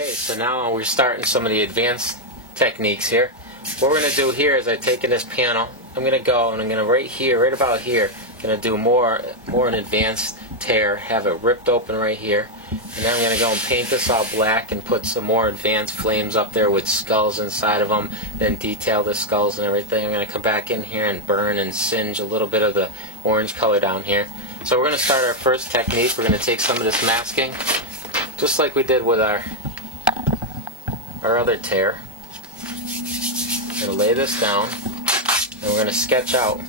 Okay, so now we're starting some of the advanced techniques here. What we're going to do here is I've taken this panel, I'm going to go and I'm going to right here, right about here, going to do more an advanced tear, have it ripped open right here. And then I'm going to go and paint this all black and put some more advanced flames up there with skulls inside of them, then detail the skulls and everything. I'm going to come back in here and burn and singe a little bit of the orange color down here. So we're going to start our first technique. We're going to take some of this masking, just like we did with our other tear. We're going to lay this down, and we're going to sketch out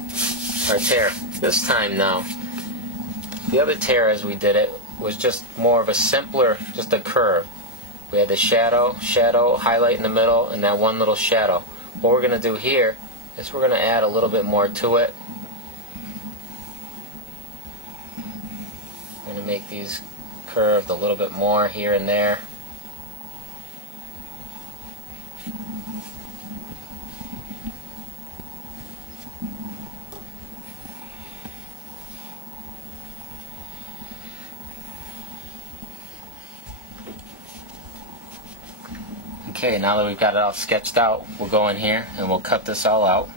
our tear. This time now, the other tear as we did it was just more of a simpler, just a curve. We had the shadow, highlight in the middle, and that one little shadow. What we're going to do here is we're going to add a little bit more to it. I'm going to make these curved a little bit more here and there. Okay, now that we've got it all sketched out, we'll go in here and we'll cut this all out.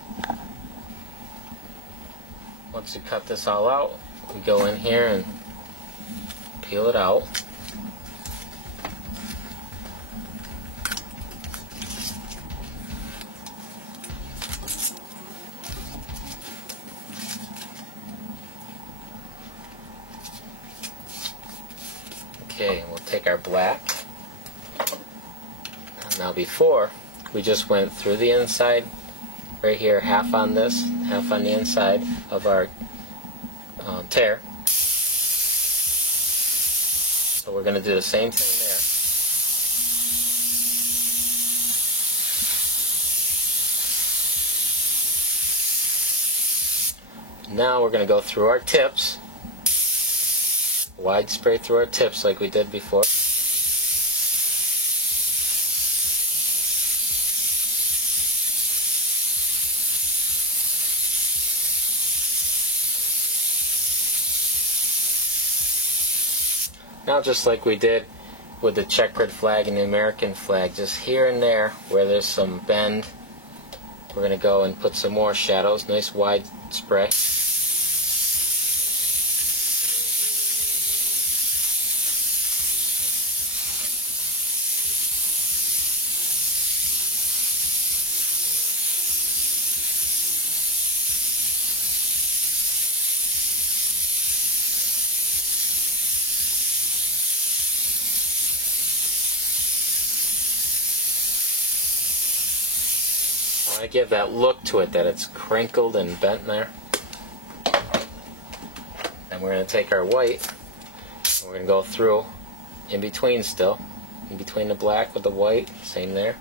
Once we cut this all out, we go in here and peel it out. Okay, we'll take our black. Now before, we just went through the inside, right here, half on this, half on the inside of our tear. So we're going to do the same thing there. Now we're going to go through our tips, wide spray through our tips like we did before. Now just like we did with the checkered flag and the American flag, just here and there where there's some bend, we're going to go and put some more shadows, nice wide spray. I want to give that look to it, that it's crinkled and bent there. And we're going to take our white, and we're going to go through in between still, in between the black with the white, same there.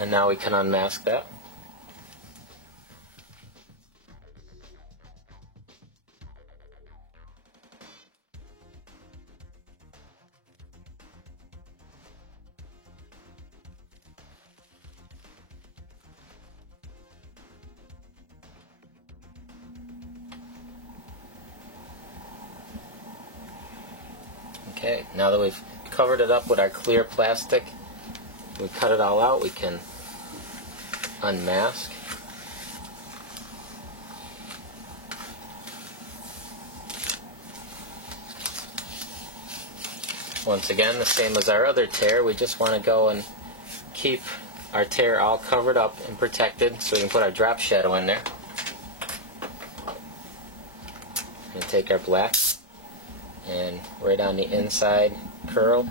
And now we can unmask that. Okay, now that we've covered it up with our clear plastic, we cut it all out, we can unmask. Once again, the same as our other tear, we just want to go and keep our tear all covered up and protected so we can put our drop shadow in there. And take our black and right on the inside curl.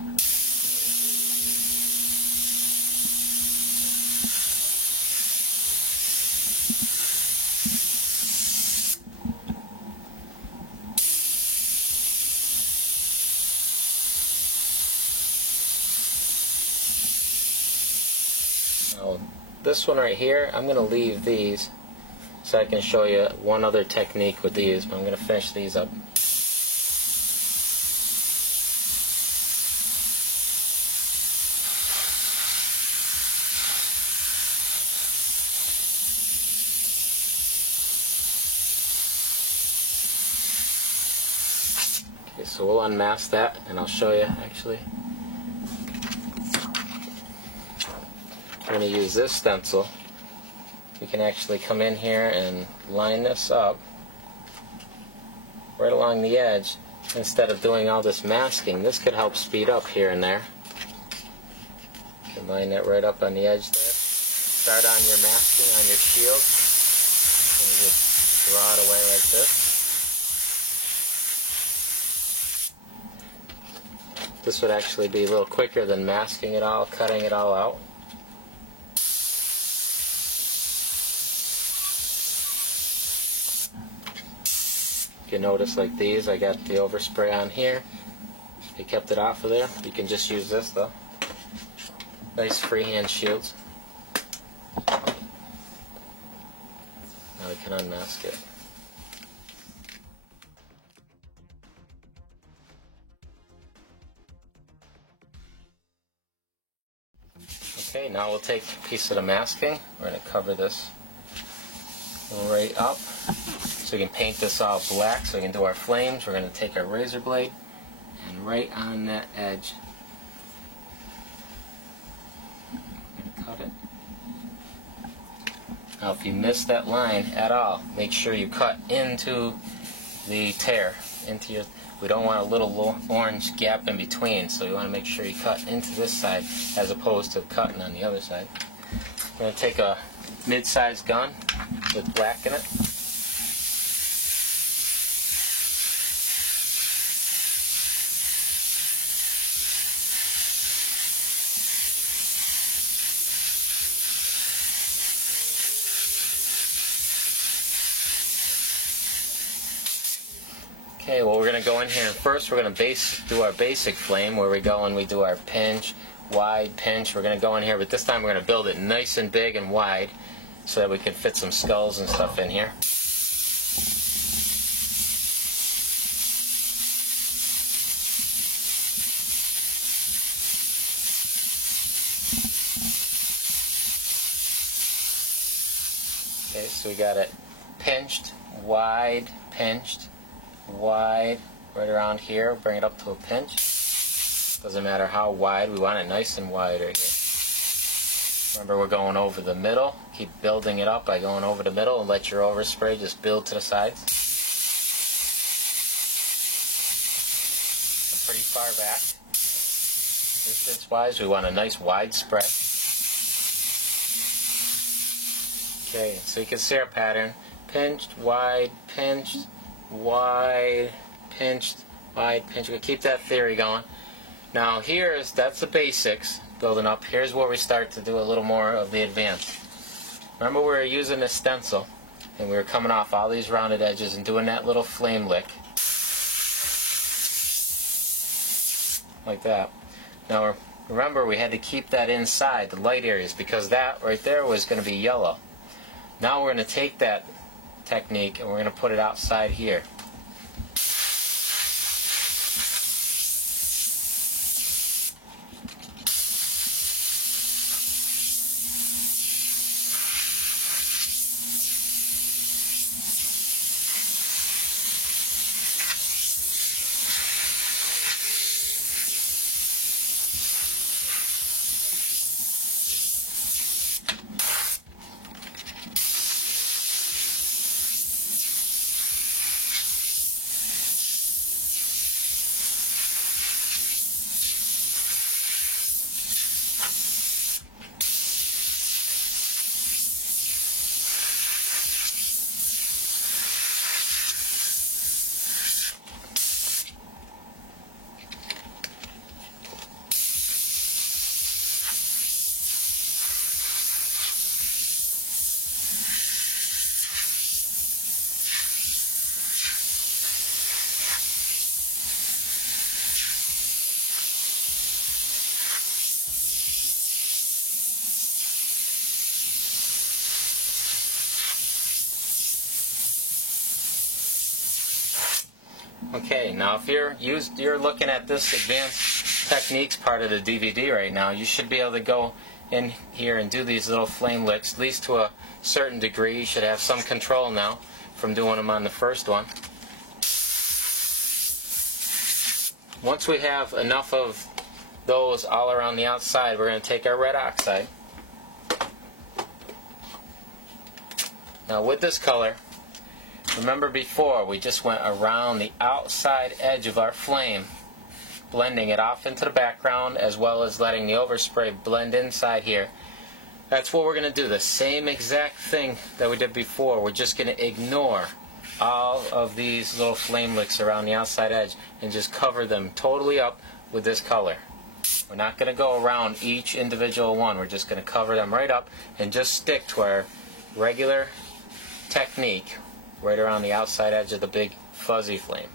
Now, this one right here, I'm going to leave these so I can show you one other technique with these, but I'm going to finish these up. so we'll unmask that and I'll show you actually. We're going to use this stencil. We can actually come in here and line this up right along the edge. Instead of doing all this masking, this could help speed up here and there. You can line that right up on the edge there. Start on your masking on your shield. And you just draw it away like this. This would actually be a little quicker than masking it all, cutting it all out. If you notice, like these, I got the overspray on here. I kept it off of there. You can just use this though. Nice freehand shields. Now we can unmask it. Okay, now we'll take a piece of the masking. We're going to cover this right up. So we can paint this all black so we can do our flames. We're going to take our razor blade and right on that edge, we're going to cut it. Now if you miss that line at all, make sure you cut into the tear. We don't want a little orange gap in between, so you want to make sure you cut into this side as opposed to cutting on the other side. We're going to take a mid-sized gun with black in it. Okay, well we're going to go in here and first we're going to do our basic flame where we go and we do our pinch, wide pinch. We're going to go in here, but this time we're going to build it nice and big and wide so that we can fit some skulls and stuff in here. Okay, so we got it pinched, wide, right around here. Bring it up to a pinch. Doesn't matter how wide, we want it nice and wide right here. Remember, we're going over the middle. Keep building it up by going over the middle and let your overspray just build to the sides. And pretty far back. Distance wise, we want a nice wide spread. Okay, so you can see our pattern. Pinched, wide, pinched, wide, pinched, wide, pinched. We keep that theory going. Now that's the basics, building up. Here's where we start to do a little more of the advanced. Remember, we were using a stencil, and we were coming off all these rounded edges and doing that little flame lick. Like that. Now remember, we had to keep that inside, the light areas, because that right there was going to be yellow. Now we're going to take that technique and we're going to put it outside here. Okay, now if you're looking at this advanced techniques part of the DVD right now, you should be able to go in here and do these little flame licks, at least to a certain degree. You should have some control now from doing them on the first one. Once we have enough of those all around the outside, we're going to take our red oxide. Now with this color, remember before we just went around the outside edge of our flame, blending it off into the background as well as letting the overspray blend inside here. That's what we're going to do, the same exact thing that we did before. We're just going to ignore all of these little flame licks around the outside edge and just cover them totally up with this color. We're not going to go around each individual one. We're just going to cover them right up and just stick to our regular technique right around the outside edge of the big fuzzy flame.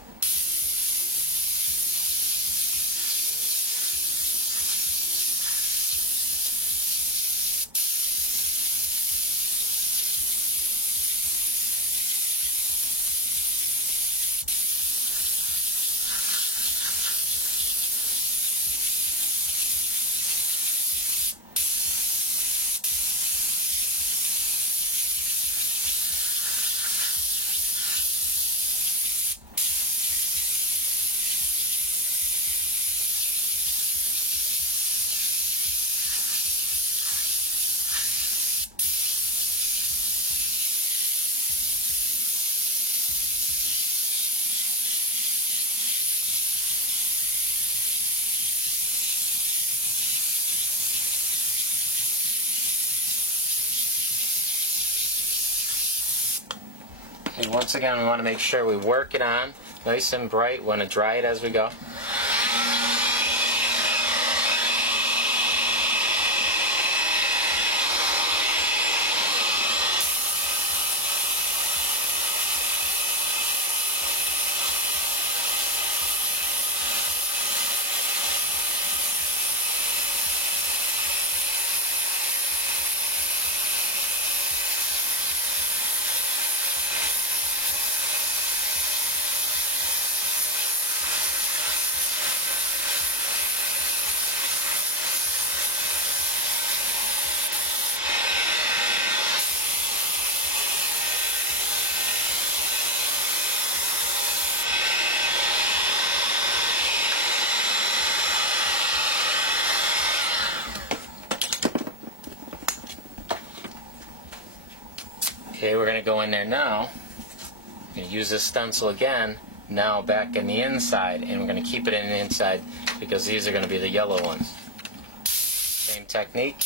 And once again, we want to make sure we work it on nice and bright. We want to dry it as we go. Okay, we're going to go in there now. We're going to use this stencil again, now back in the inside, and we're going to keep it in the inside because these are going to be the yellow ones. Same technique.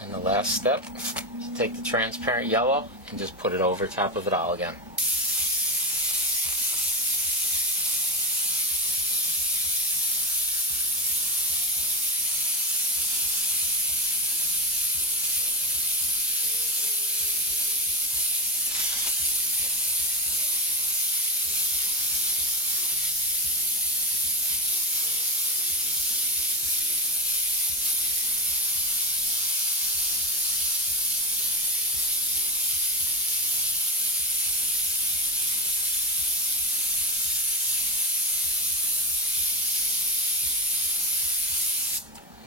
And the last step, take the transparent yellow and just put it over top of it all again.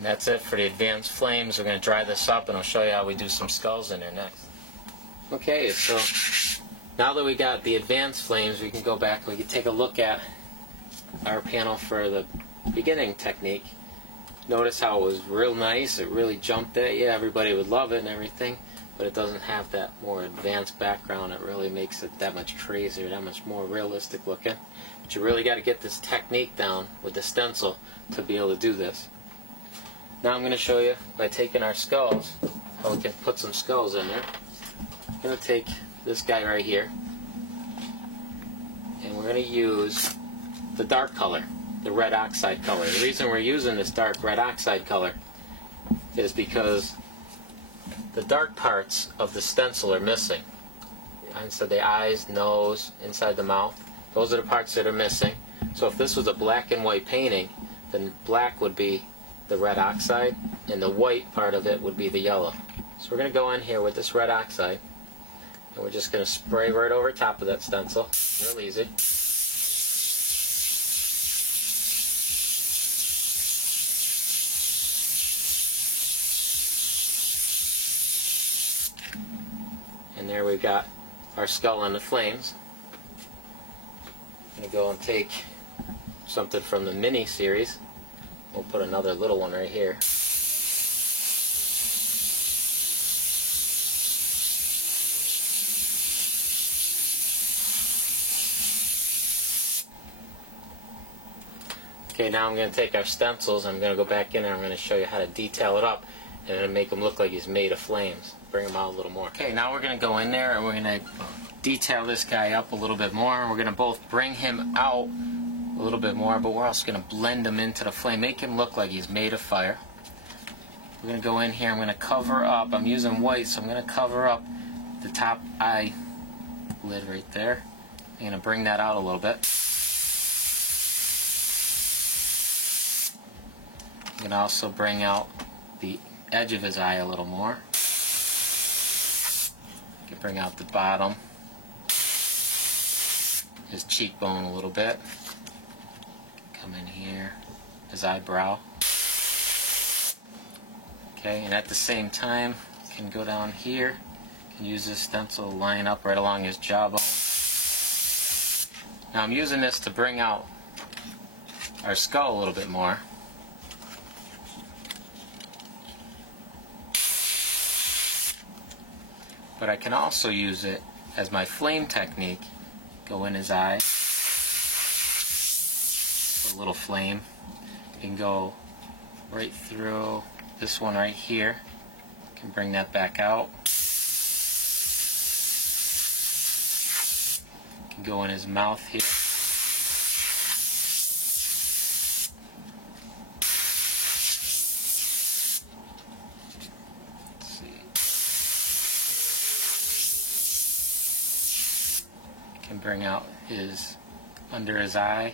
And that's it for the advanced flames. We're going to dry this up and I'll show you how we do some skulls in there next. Okay, so now that we got the advanced flames, we can go back and we can take a look at our panel for the beginning technique. Notice how it was real nice, it really jumped at you, everybody would love it and everything, but it doesn't have that more advanced background. It really makes it that much crazier, that much more realistic looking. But you really got to get this technique down with the stencil to be able to do this. Now I'm going to show you by taking our skulls, how we can put some skulls in there. I'm going to take this guy right here, and we're going to use the dark color, the red oxide color. The reason we're using this dark red oxide color is because the dark parts of the stencil are missing. Inside the eyes, nose, inside the mouth, those are the parts that are missing. So if this was a black and white painting, then black would be the red oxide and the white part of it would be the yellow. So we're going to go in here with this red oxide and we're just going to spray right over top of that stencil. Real easy. And there we've got our skull on the flames. I'm going to go and take something from the mini series. We'll put another little one right here. Okay, now I'm going to take our stencils, I'm going to go back in and I'm going to show you how to detail it up and make them look like he's made of flames. Bring them out a little more. Okay, now we're going to go in there and we're going to detail this guy up a little bit more. We're going to both bring him out a little bit more, but we're also going to blend him into the flame, make him look like he's made of fire. We're going to go in here, I'm going to cover up, I'm using white, so I'm going to cover up the top eye lid right there. I'm going to bring that out a little bit. I'm going to also bring out the edge of his eye a little more. You can bring out the bottom, his cheekbone a little bit. Come in here, his eyebrow. Okay, and at the same time, you can go down here, you can use this stencil to line up right along his jawbone. Now I'm using this to bring out our skull a little bit more. But I can also use it as my flame technique. Go in his eye. A little flame. You can go right through this one right here. You can bring that back out. You can go in his mouth here. Let's see. You can bring out his under his eye.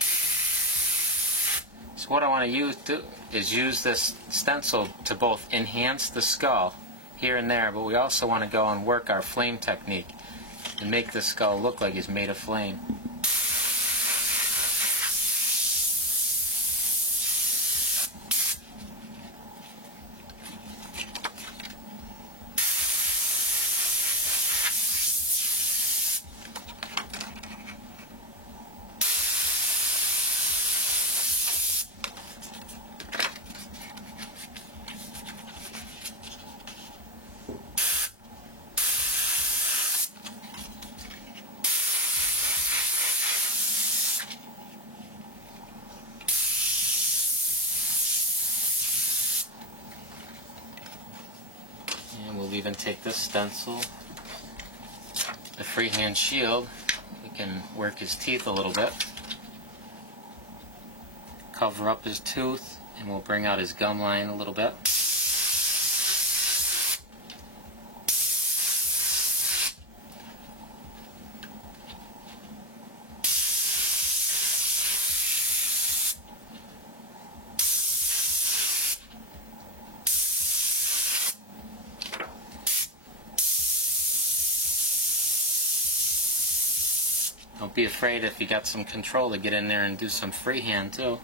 So what I want to do is use this stencil to both enhance the skull here and there, but we also want to go and work our flame technique and make the skull look like it's made of flame. And we'll even take this stencil, the freehand shield, we can work his teeth a little bit, cover up his tooth, and we'll bring out his gum line a little bit. Don't be afraid if you got some control to get in there and do some freehand too.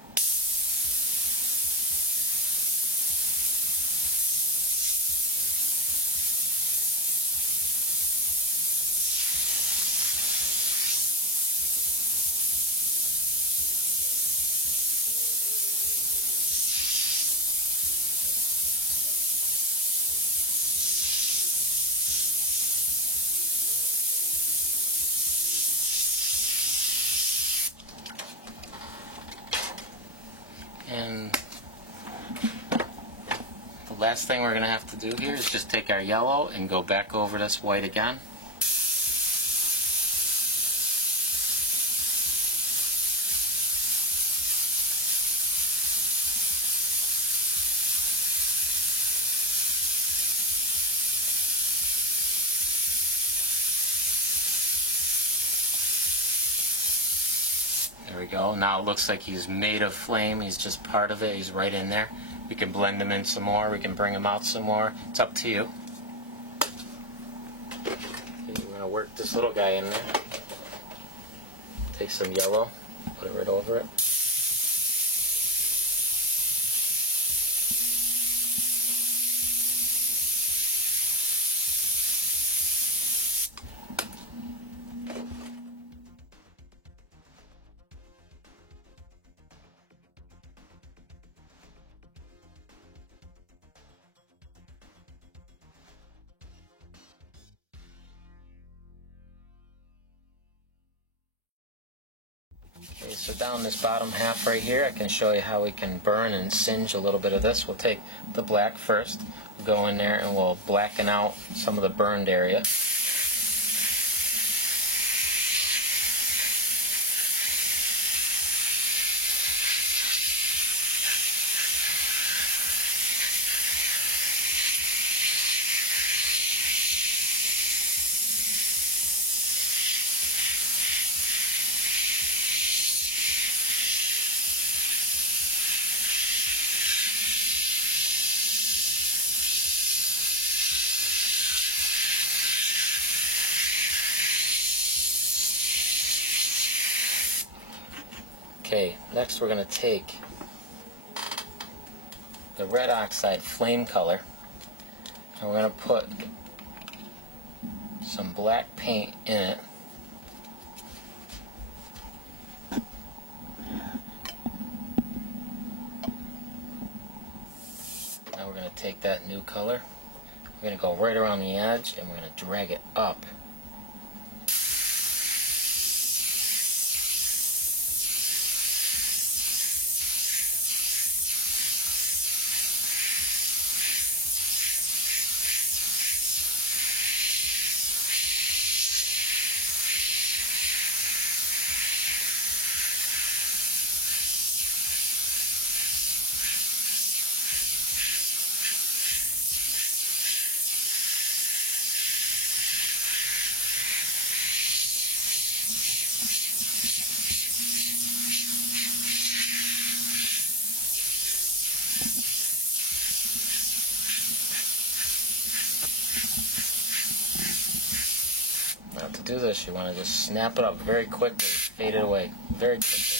And the last thing we're going to have to do here is just take our yellow and go back over this white again. There we go. Now it looks like he's made of flame. He's just part of it. He's right in there. We can blend him in some more. We can bring him out some more. It's up to you. Okay, we're going to work this little guy in there. Take some yellow, put it right over it. Okay, so down this bottom half right here, I can show you how we can burn and singe a little bit of this. We'll take the black first, we'll go in there and we'll blacken out some of the burned area. Okay, next we're going to take the red oxide flame color and we're going to put some black paint in it. Now we're going to take that new color, we're going to go right around the edge and we're going to drag it up. Now to do this, you want to just snap it up very quickly, fade it away very quickly.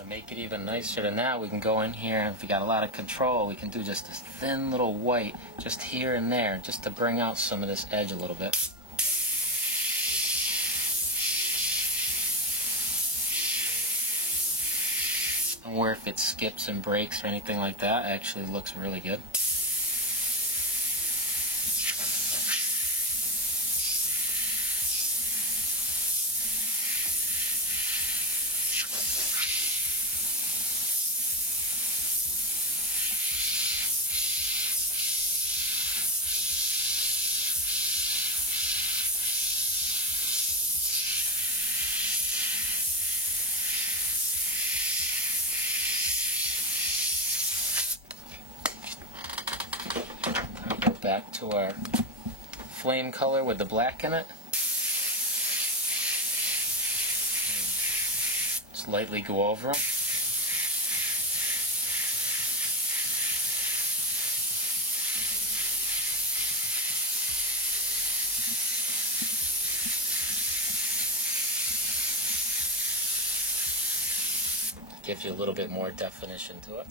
To make it even nicer than that, we can go in here and if we got a lot of control, we can do just this thin little white just here and there, just to bring out some of this edge a little bit. Don't worry if it skips and breaks or anything like that, it actually looks really good. Back to our flame color with the black in it. Just lightly go over them. Gives you a little bit more definition to it.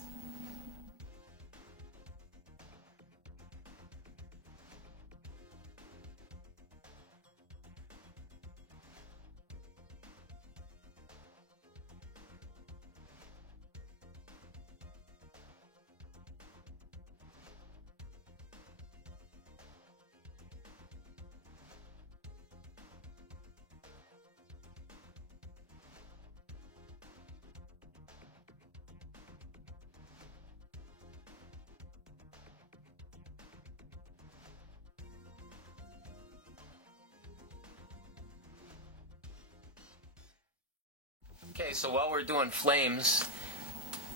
Okay, so while we're doing flames,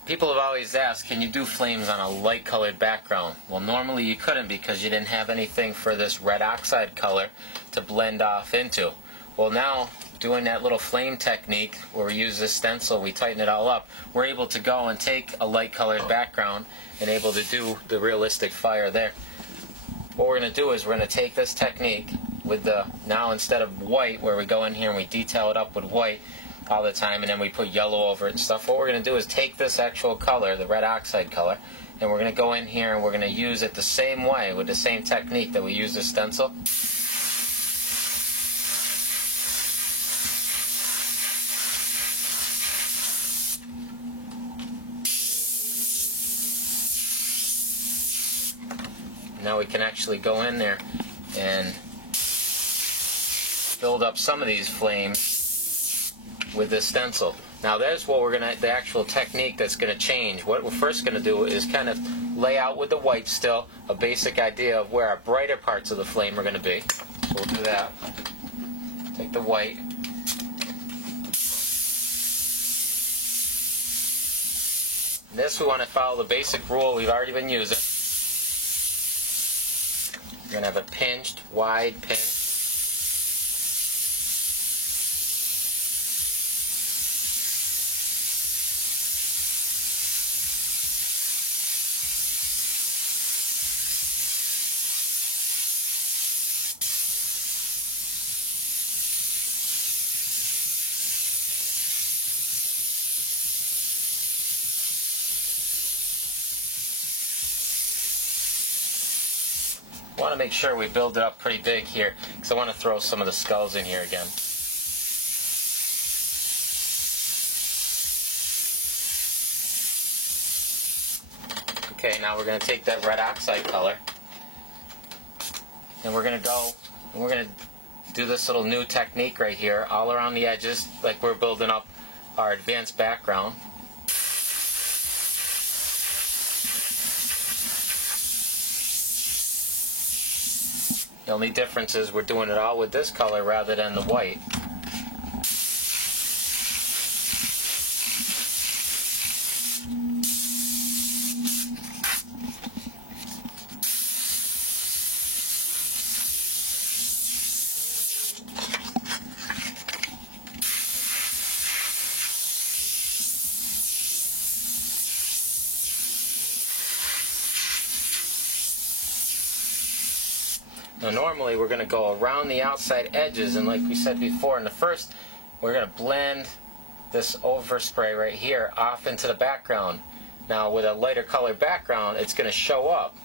people have always asked, can you do flames on a light colored background? Well, normally you couldn't because you didn't have anything for this red oxide color to blend off into. Well, now, doing that little flame technique where we use this stencil, we tighten it all up, we're able to go and take a light colored background and able to do the realistic fire there. What we're going to do is we're going to take this technique with the, now instead of white, where we go in here and we detail it up with white all the time and then we put yellow over it and stuff, what we're going to do is take this actual color, the red oxide color, and we're going to go in here and we're going to use it the same way with the same technique that we use the stencil. Now we can actually go in there and build up some of these flames with this stencil. Now there's what we're gonna, the actual technique that's gonna change. What we're first gonna do is kind of lay out with the white still a basic idea of where our brighter parts of the flame are gonna be. So we'll do that. Take the white. This we want to follow the basic rule we've already been using. We're going to have a pinched, wide pinch. I want to make sure we build it up pretty big here because I want to throw some of the skulls in here again. Okay, now we're going to take that red oxide color and we're going to go and we're going to do this little new technique right here all around the edges like we're building up our advanced background. The only difference is we're doing it all with this color rather than the white. Now normally we're going to go around the outside edges, and like we said before in the first, we're going to blend this overspray right here off into the background. Now with a lighter colored background, it's going to show up.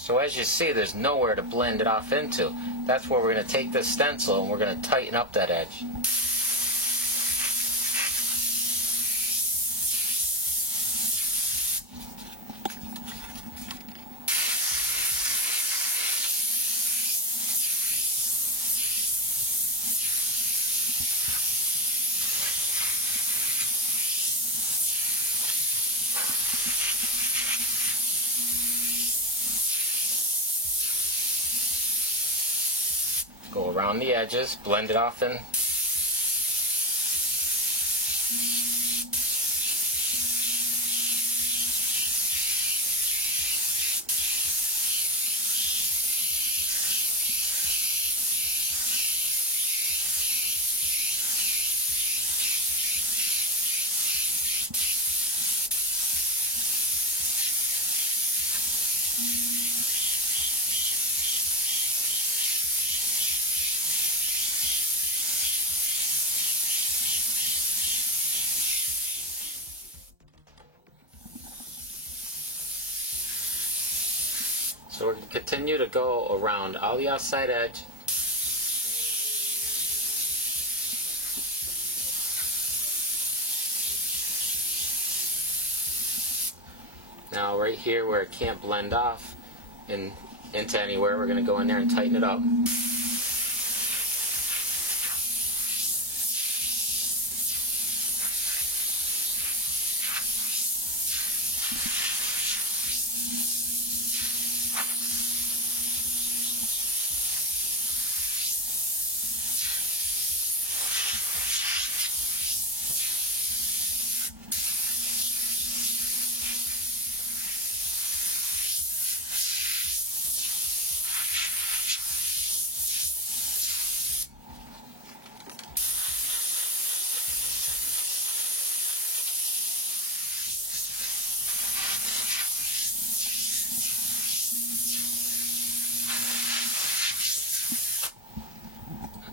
So as you see, there's nowhere to blend it off into. That's where we're going to take this stencil and we're going to tighten up that edge. Go around the edges, blend it off in. So we're going to continue to go around all the outside edge. Now right here where it can't blend off into anywhere, we're going to go in there and tighten it up.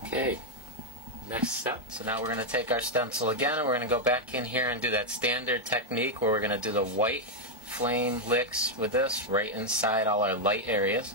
Okay, next step. So now we're going to take our stencil again and we're going to go back in here and do that standard technique where we're going to do the white flame licks with this right inside all our light areas.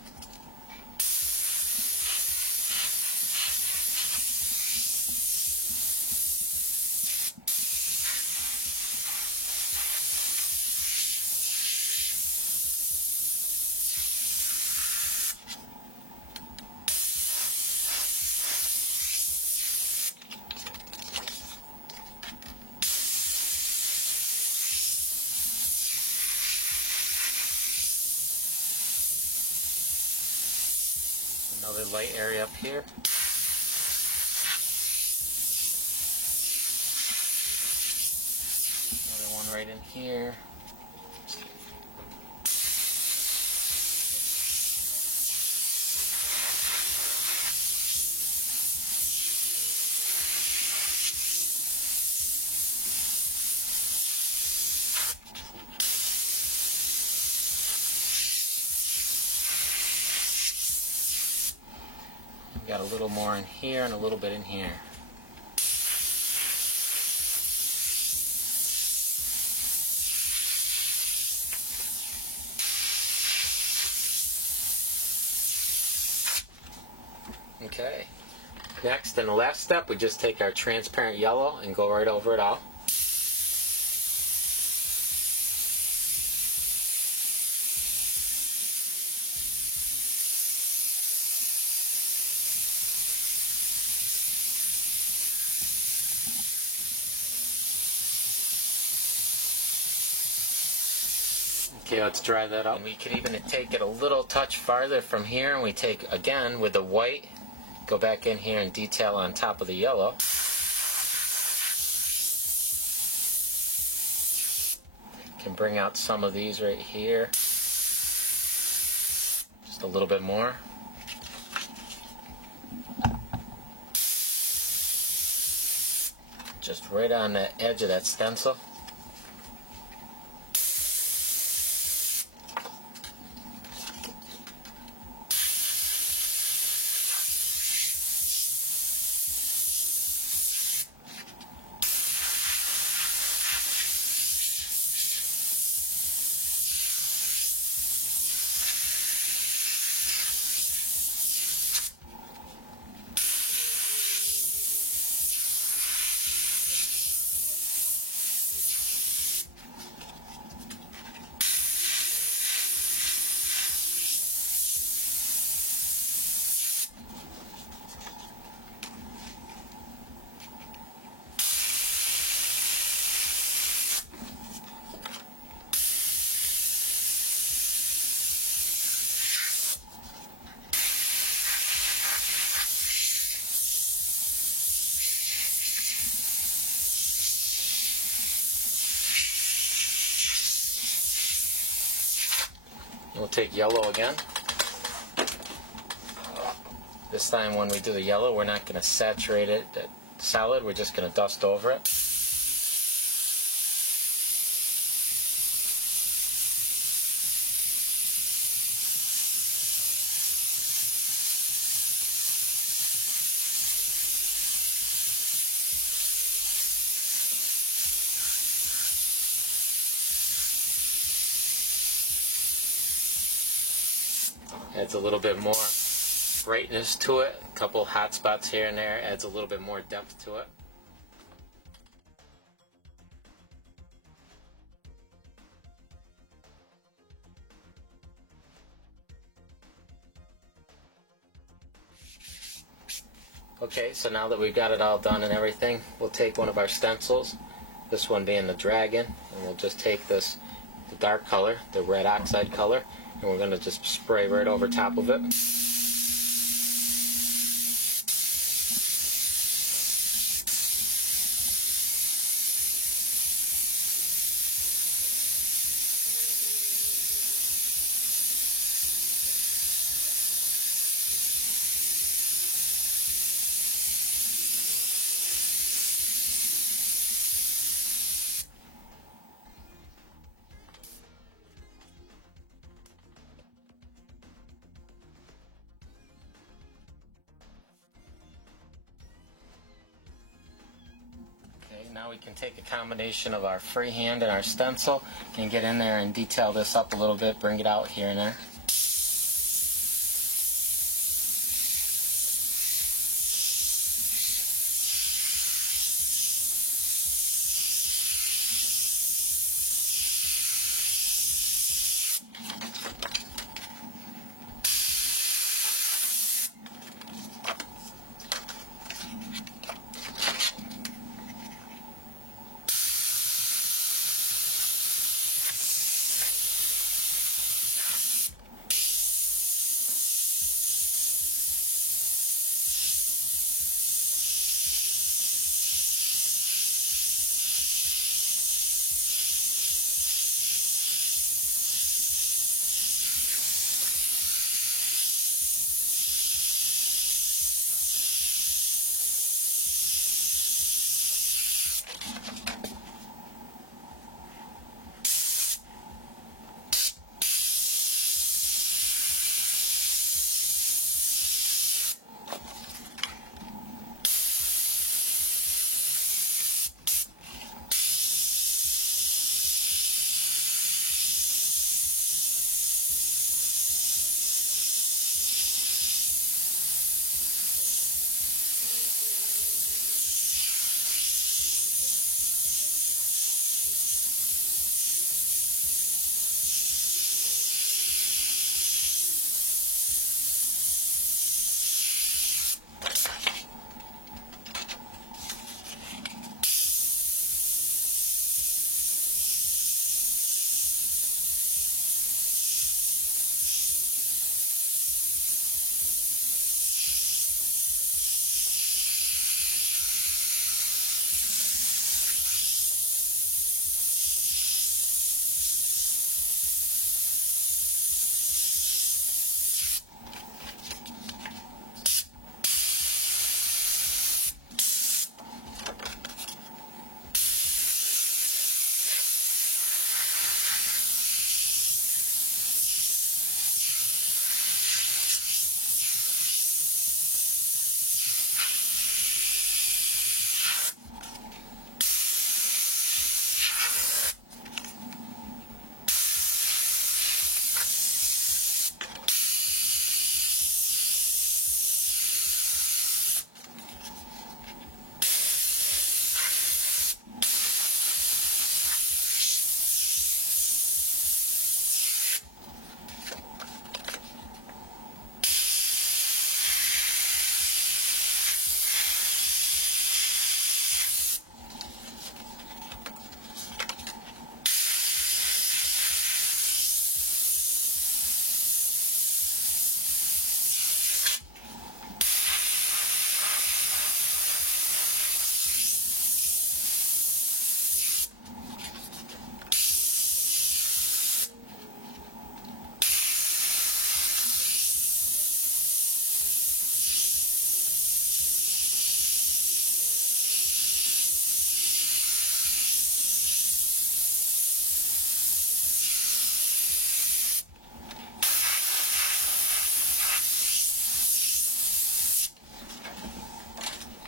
Another light area up here. Another one right in here. Got a little more in here and a little bit in here. Okay. Next, in the last step, we just take our transparent yellow and go right over it all. Okay, let's dry that up. And we can even take it a little touch farther from here, and we take, again, with the white, go back in here and detail on top of the yellow. Can bring out some of these right here. Just a little bit more. Just right on the edge of that stencil. We'll take yellow again. This time when we do the yellow, we're not going to saturate it solid, we're just going to dust over it. Adds a little bit more brightness to it. A couple hot spots here and there adds a little bit more depth to it. Okay, so now that we've got it all done and everything, we'll take one of our stencils, this one being the dragon, and we'll just take the dark color, the red oxide color, and we're going to just spray right over top of it. Okay, now we can take a combination of our freehand and our stencil and get in there and detail this up a little bit, bring it out here and there.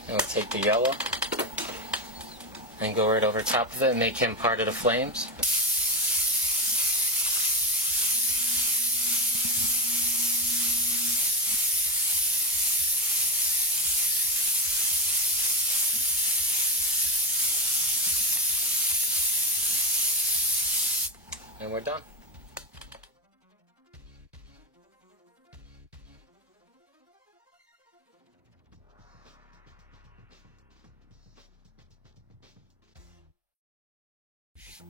And we'll take the yellow and go right over top of it and make him part of the flames. and we're done.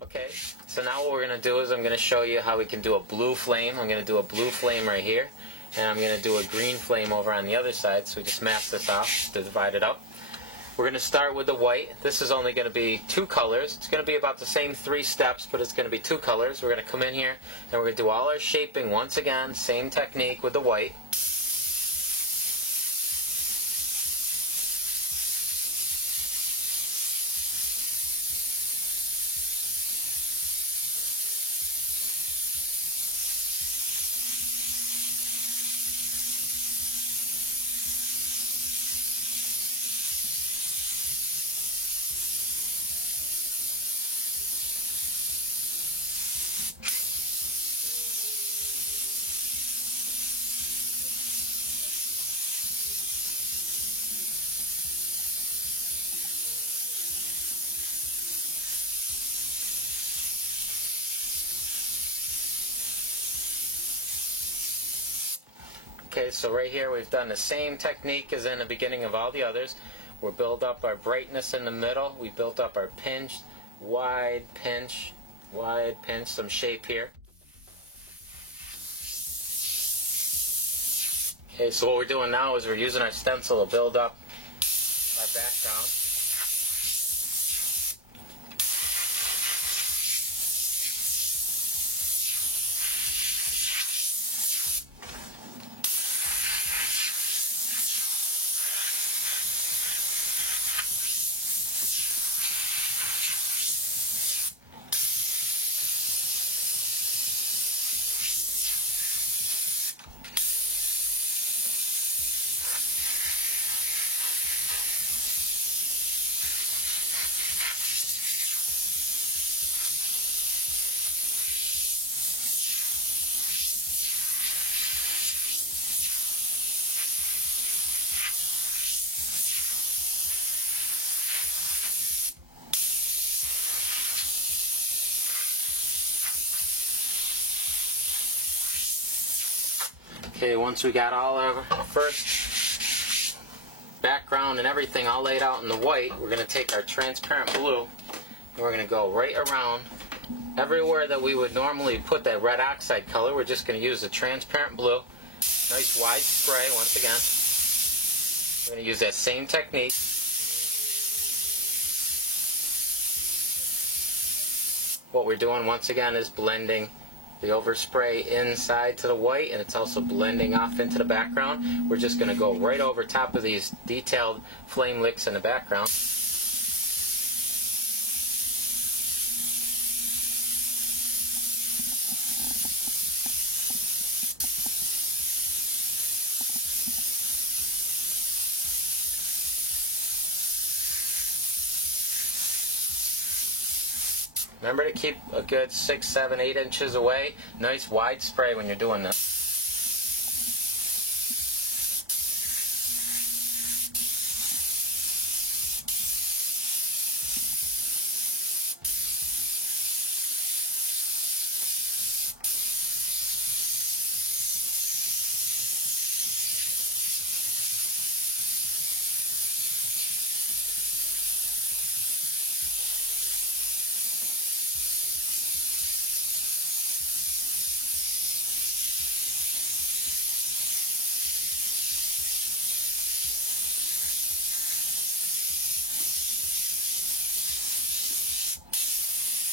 Okay, so now what we're going to do is I'm going to show you how we can do a blue flame. I'm going to do a blue flame right here, and I'm going to do a green flame over on the other side. So we just mask this off to divide it up. We're going to start with the white. This is only going to be 2 colors. It's going to be about the same 3 steps, but it's going to be 2 colors. We're going to come in here, and we're going to do all our shaping once again, same technique with the white. Okay, so right here we've done the same technique as in the beginning of all the others. We build up our brightness in the middle. We built up our pinch, wide pinch, some shape here. Okay, so what we're doing now is we're using our stencil to build up our background. Okay, once we got all our first background and everything all laid out in the white, we're going to take our transparent blue and we're going to go right around everywhere that we would normally put that red oxide color. We're just going to use the transparent blue. Nice wide spray once again. We're going to use that same technique. What we're doing once again is blending the overspray inside to the white, and it's also blending off into the background. We're just going to go right over top of these detailed flame licks in the background. Remember to keep a good 6, 7, 8 inches away. Nice wide spray when you're doing this.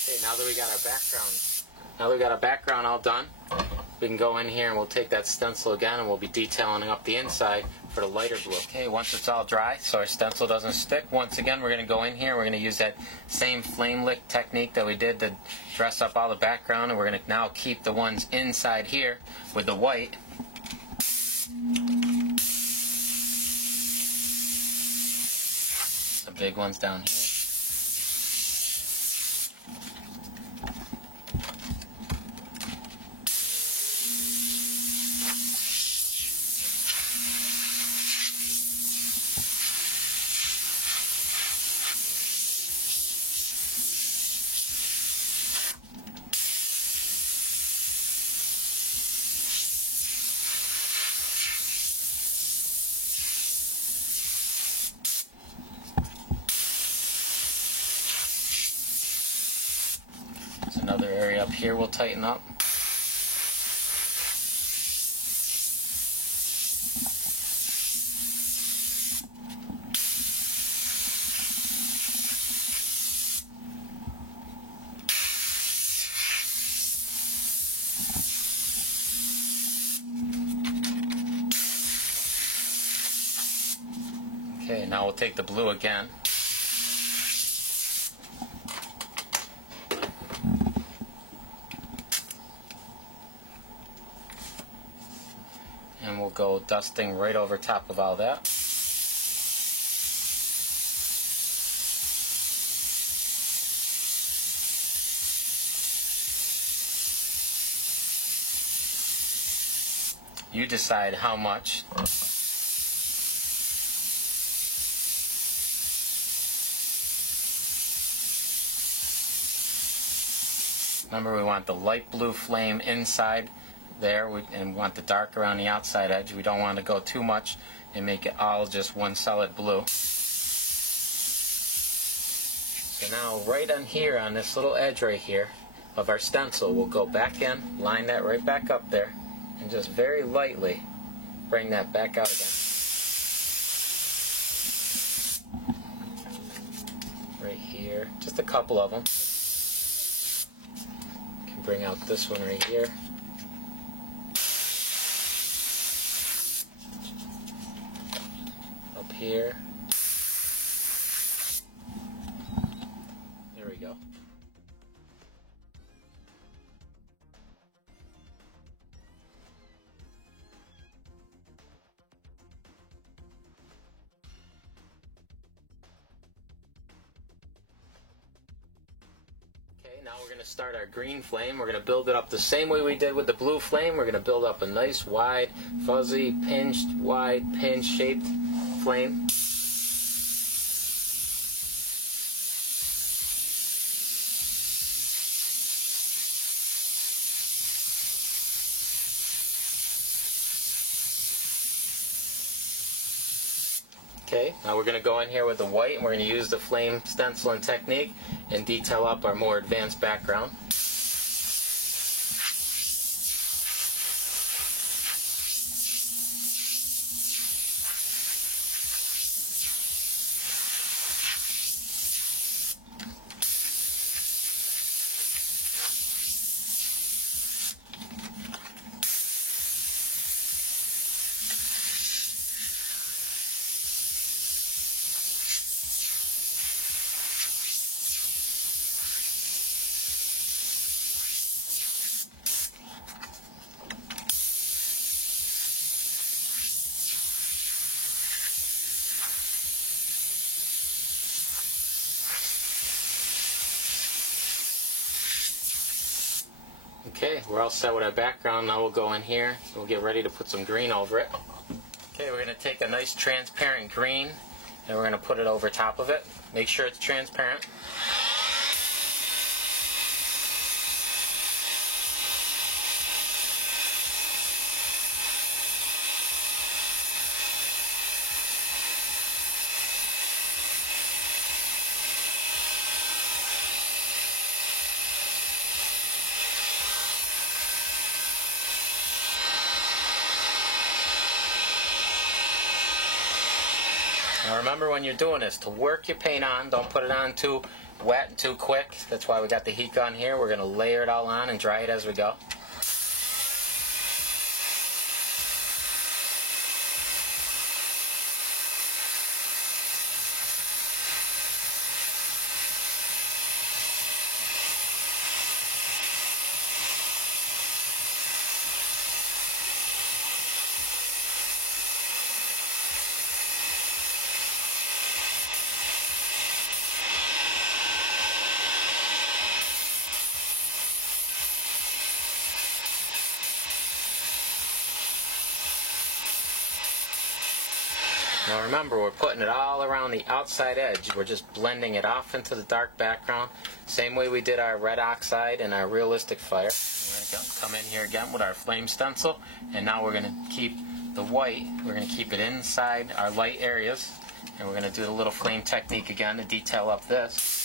Okay, now that we got our background all done, we can go in here and we'll take that stencil again and we'll be detailing up the inside for the lighter blue. Okay, once it's all dry, so our stencil doesn't stick, once again we're going to go in here, we're going to use that same flame lick technique that we did to dress up all the background, and we're going to now keep the ones inside here with the white. The big ones down here. Another area up here we'll tighten up. Okay, now we'll take the blue again. And we'll go dusting right over top of all that. You decide how much. Remember, we want the light blue flame inside there, and we want the dark around the outside edge. We don't want to go too much and make it all just one solid blue. So now right on here, on this little edge right here of our stencil, we'll go back in, line that right back up there, and just very lightly bring that back out again. Right here, just a couple of them. Bring out this one right here. Up here. There we go. Okay, now we're going to start our green flame. We're going to build it up the same way we did with the blue flame. We're going to build up a nice wide, fuzzy, pinched, wide, pinch-shaped flame. Okay, now we're going to go in here with the white, and we're going to use the flame stenciling technique and detail up our more advanced background. Okay, we're all set with our background. Now we'll go in here. We'll get ready to put some green over it. Okay, we're going to take a nice transparent green and we're going to put it over top of it. Make sure it's transparent. Now remember, when you're doing this, to work your paint on, don't put it on too wet and too quick. That's why we got the heat gun here. We're going to layer it all on and dry it as we go. Now remember, we're putting it all around the outside edge. We're just blending it off into the dark background. Same way we did our red oxide and our realistic fire. We're going to come in here again with our flame stencil. And now we're going to keep the white, we're going to keep it inside our light areas. And we're going to do the little flame technique again to detail up this.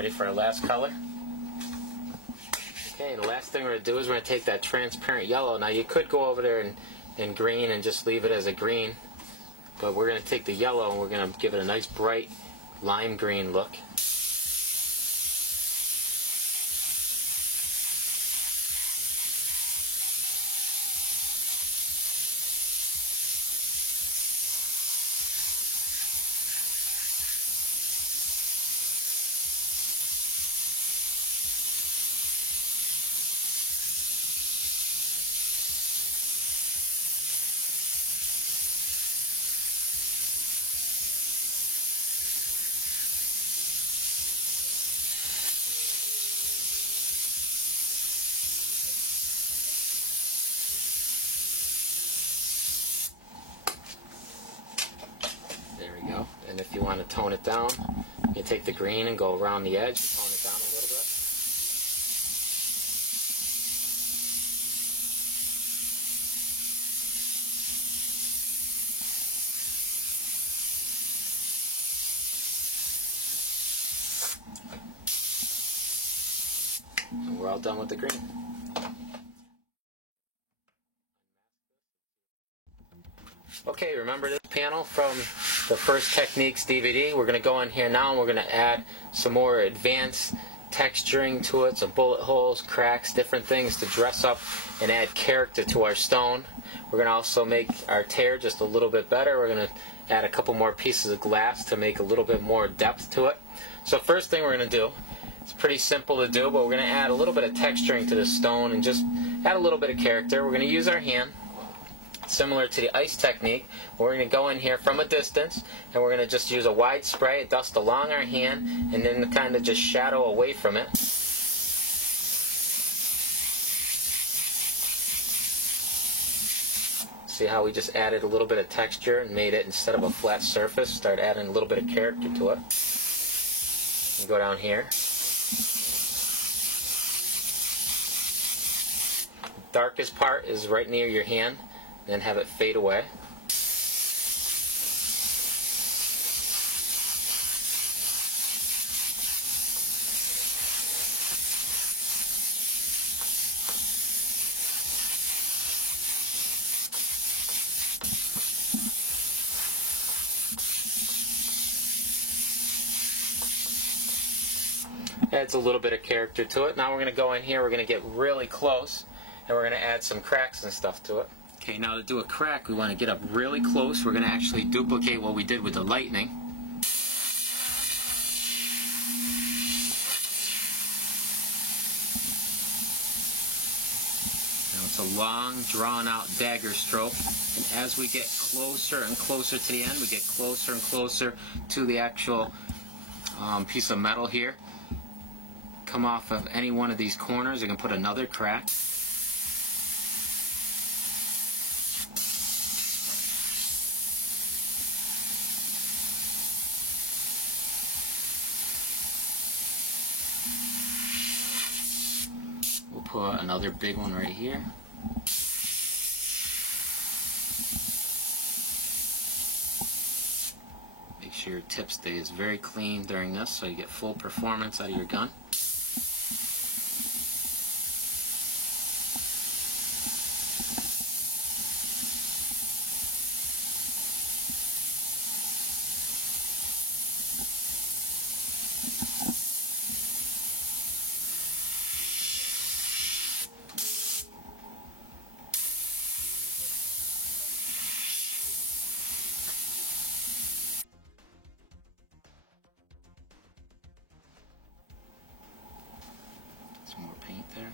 ready for our last color. Okay, the last thing we're going to do is we're going to take that transparent yellow. Now you could go over there and green and just leave it as a green, but we're going to take the yellow and we're going to give it a nice bright lime green look. There we go. And if you want to tone it down, you take the green and go around the edge, tone it down a little bit. And we're all done with the green. Okay, remember this panel from the First Techniques DVD? We're going to go in here now and we're going to add some more advanced texturing to it, some bullet holes, cracks, different things to dress up and add character to our stone. We're going to also make our tear just a little bit better. We're going to add a couple more pieces of glass to make a little bit more depth to it. So first thing we're going to do, it's pretty simple to do, but we're going to add a little bit of texturing to the stone and just add a little bit of character. We're going to use our hand, similar to the ice technique. We're going to go in here from a distance and we're going to just use a wide spray, dust along our hand, and then kind of just shadow away from it. See how we just added a little bit of texture and made it, instead of a flat surface, start adding a little bit of character to it. And go down here. Darkest part is right near your hand, then have it fade away. Adds a little bit of character to it. Now we're going to go in here, we're going to get really close, and we're going to add some cracks and stuff to it. Okay, now to do a crack, we want to get up really close. We're going to actually duplicate what we did with the lightning. Now it's a long, drawn-out dagger stroke, and as we get closer and closer to the end, we get closer and closer to the actual piece of metal here. Come off of any one of these corners, you can put another crack. We'll put another big one right here. Make sure your tip stays very clean during this so you get full performance out of your gun. Some more paint there.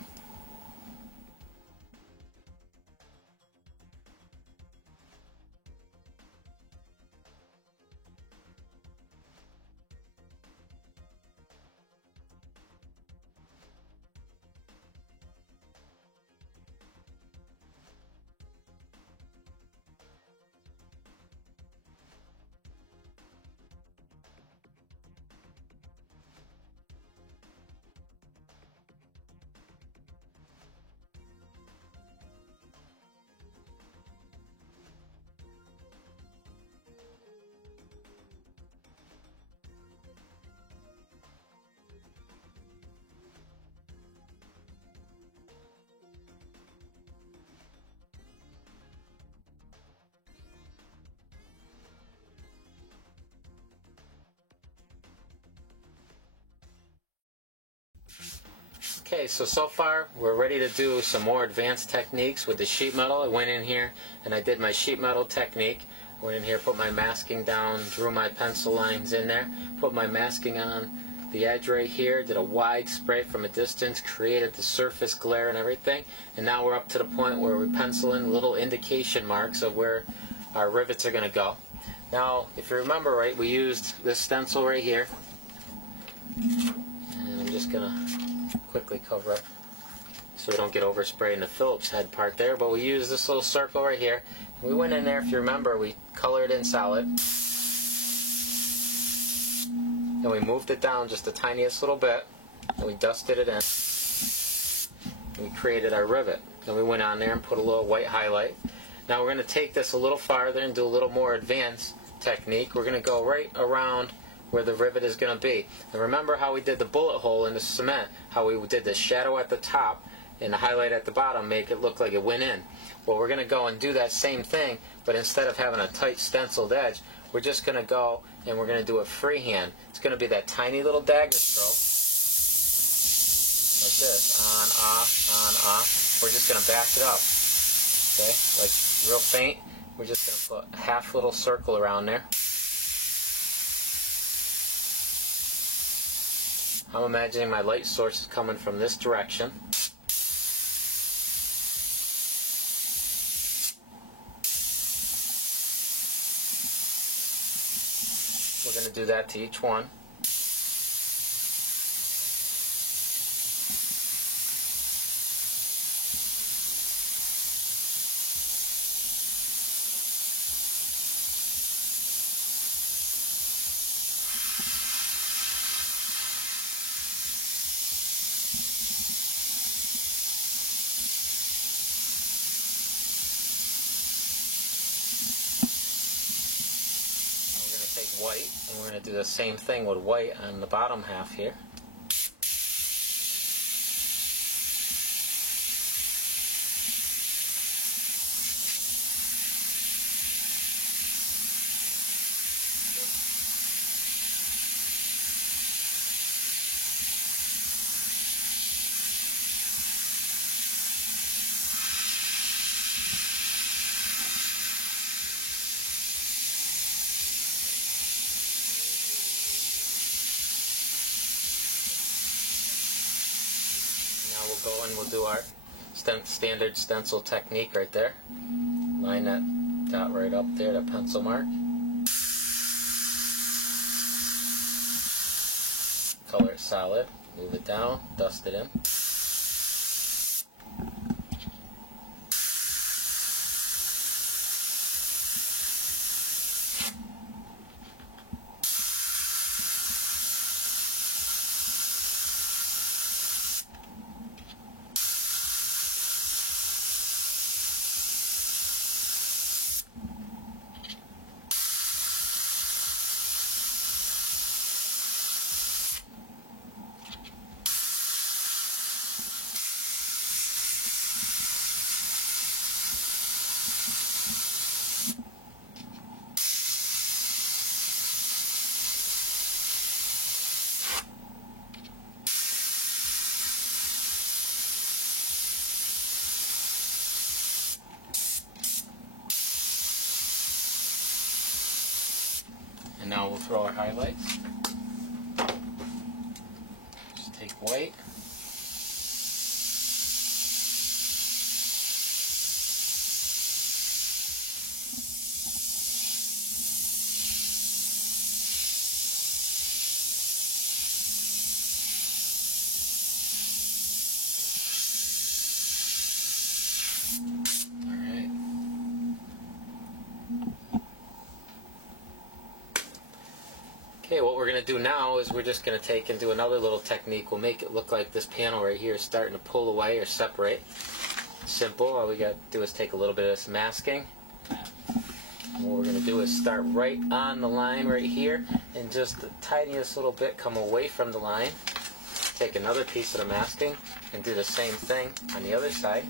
Okay, so far we're ready to do some more advanced techniques with the sheet metal. I went in here and I did my sheet metal technique. I went in here, put my masking down, drew my pencil lines in there, put my masking on the edge right here, did a wide spray from a distance, created the surface glare and everything, and now we're up to the point where we pencil in little indication marks of where our rivets are going to go. Now, if you remember right, we used this stencil right here, and I'm just going to quickly cover up so we don't get overspray in the Phillips head part there, but we use this little circle right here. We went in there, if you remember, we colored in solid, and we moved it down just the tiniest little bit, and we dusted it in, and we created our rivet. Then we went on there and put a little white highlight. Now we're going to take this a little farther and do a little more advanced technique. We're going to go right around where the rivet is going to be. And remember how we did the bullet hole in the cement, how we did the shadow at the top and the highlight at the bottom, make it look like it went in. Well, we're going to go and do that same thing, but instead of having a tight stenciled edge, we're just going to go and we're going to do it freehand. It's going to be that tiny little dagger stroke, like this, on, off. We're just going to back it up, okay, like real faint. We're just going to put a half little circle around there. I'm imagining my light source is coming from this direction. We're going to do that to each one. Take white, and we're going to do the same thing with white on the bottom half here. Now we'll go and we'll do our standard stencil technique right there. Line that dot right up there, that pencil mark. Color it solid, move it down, dust it in. And now we'll throw our highlights. Just take white. Okay, what we're going to do now is we're just going to take and do another little technique. We'll make it look like this panel right here is starting to pull away or separate. Simple. All we got to do is take a little bit of this masking. And what we're going to do is start right on the line right here and just the tiniest little bit come away from the line. Take another piece of the masking and do the same thing on the other side.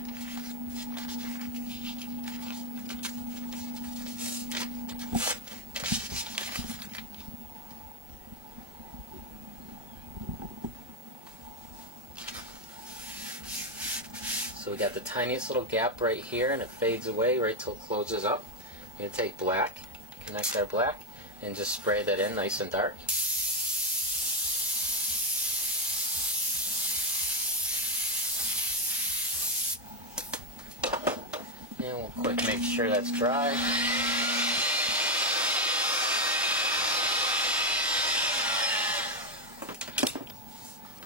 So we got the tiniest little gap right here, and it fades away right till it closes up. We're going to take black, connect our black, and just spray that in nice and dark. And we'll quick make sure that's dry.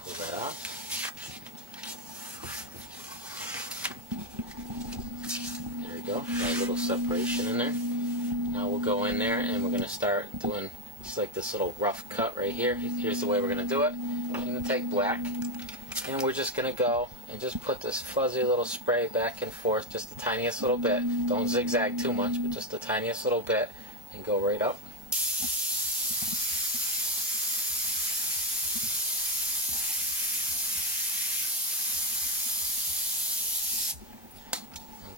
Pull that off. There we go, got a little separation in there. Now we'll go in there and we're going to start doing just like this little rough cut right here. Here's the way we're going to do it. We're going to take black and we're just going to go and just put this fuzzy little spray back and forth, just the tiniest little bit. Don't zigzag too much, but just the tiniest little bit, and go right up.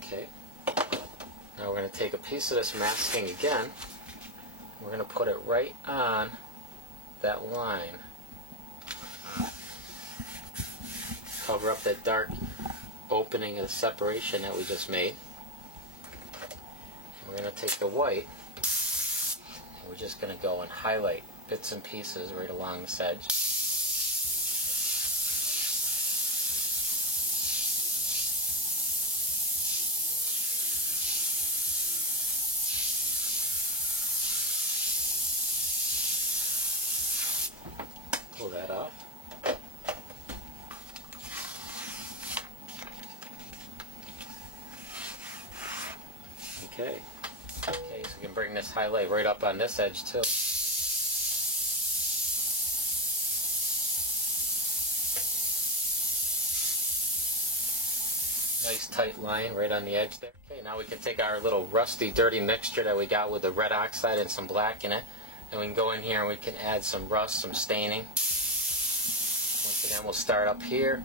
Okay. Now we're going to take a piece of this masking again. We're going to put it right on that line. Cover up that dark opening of the separation that we just made. And we're going to take the white and we're just going to go and highlight bits and pieces right along this edge. Pull that off. Okay, so we can bring this highlight right up on this edge too. Nice tight line right on the edge there. Okay, now we can take our little rusty, dirty mixture that we got with the red oxide and some black in it, and we can go in here and we can add some rust, some staining. Once again, we'll start up here.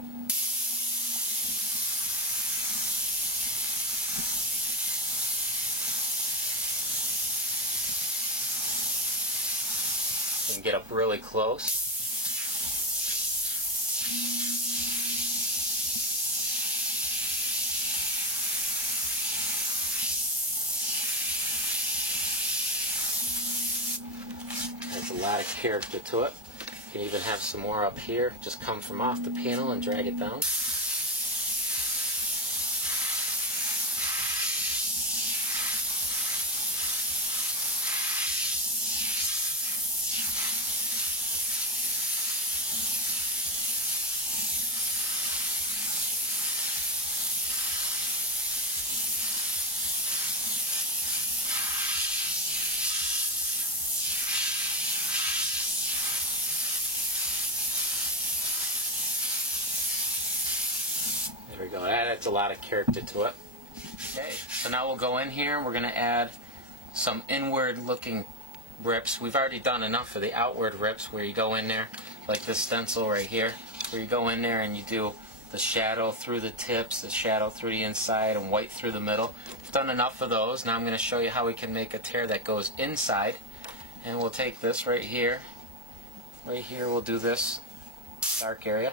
You can get up really close. There's a lot of character to it. You can even have some more up here. Just come from off the panel and drag it down. There we go. That adds a lot of character to it. Okay, so now we'll go in here and we're going to add some inward looking rips. We've already done enough for the outward rips where you go in there, like this stencil right here, where you go in there and you do the shadow through the tips, the shadow through the inside, and white through the middle. We've done enough of those. Now I'm going to show you how we can make a tear that goes inside. And we'll take this right here. Right here we'll do this dark area.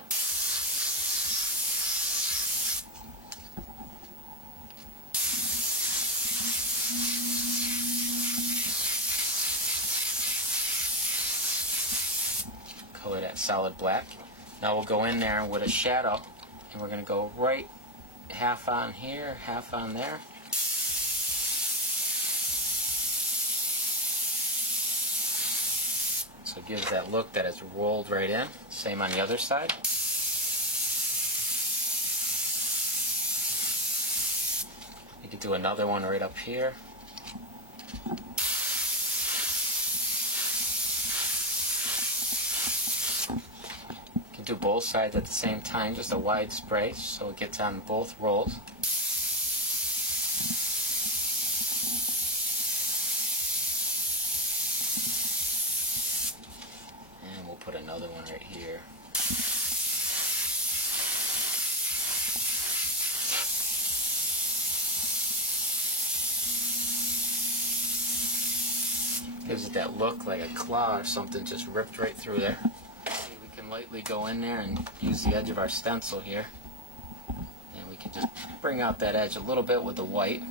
Color that solid black. Now we'll go in there with a shadow and we're going to go right half on here, half on there. So it gives that look that it's rolled right in. Same on the other side. You could do another one right up here. Do both sides at the same time, just a wide spray so it gets on both rolls. And we'll put another one right here. Gives it that look like a claw or something just ripped right through there. Lightly go in there and use the edge of our stencil here, and we can just bring out that edge a little bit with the white.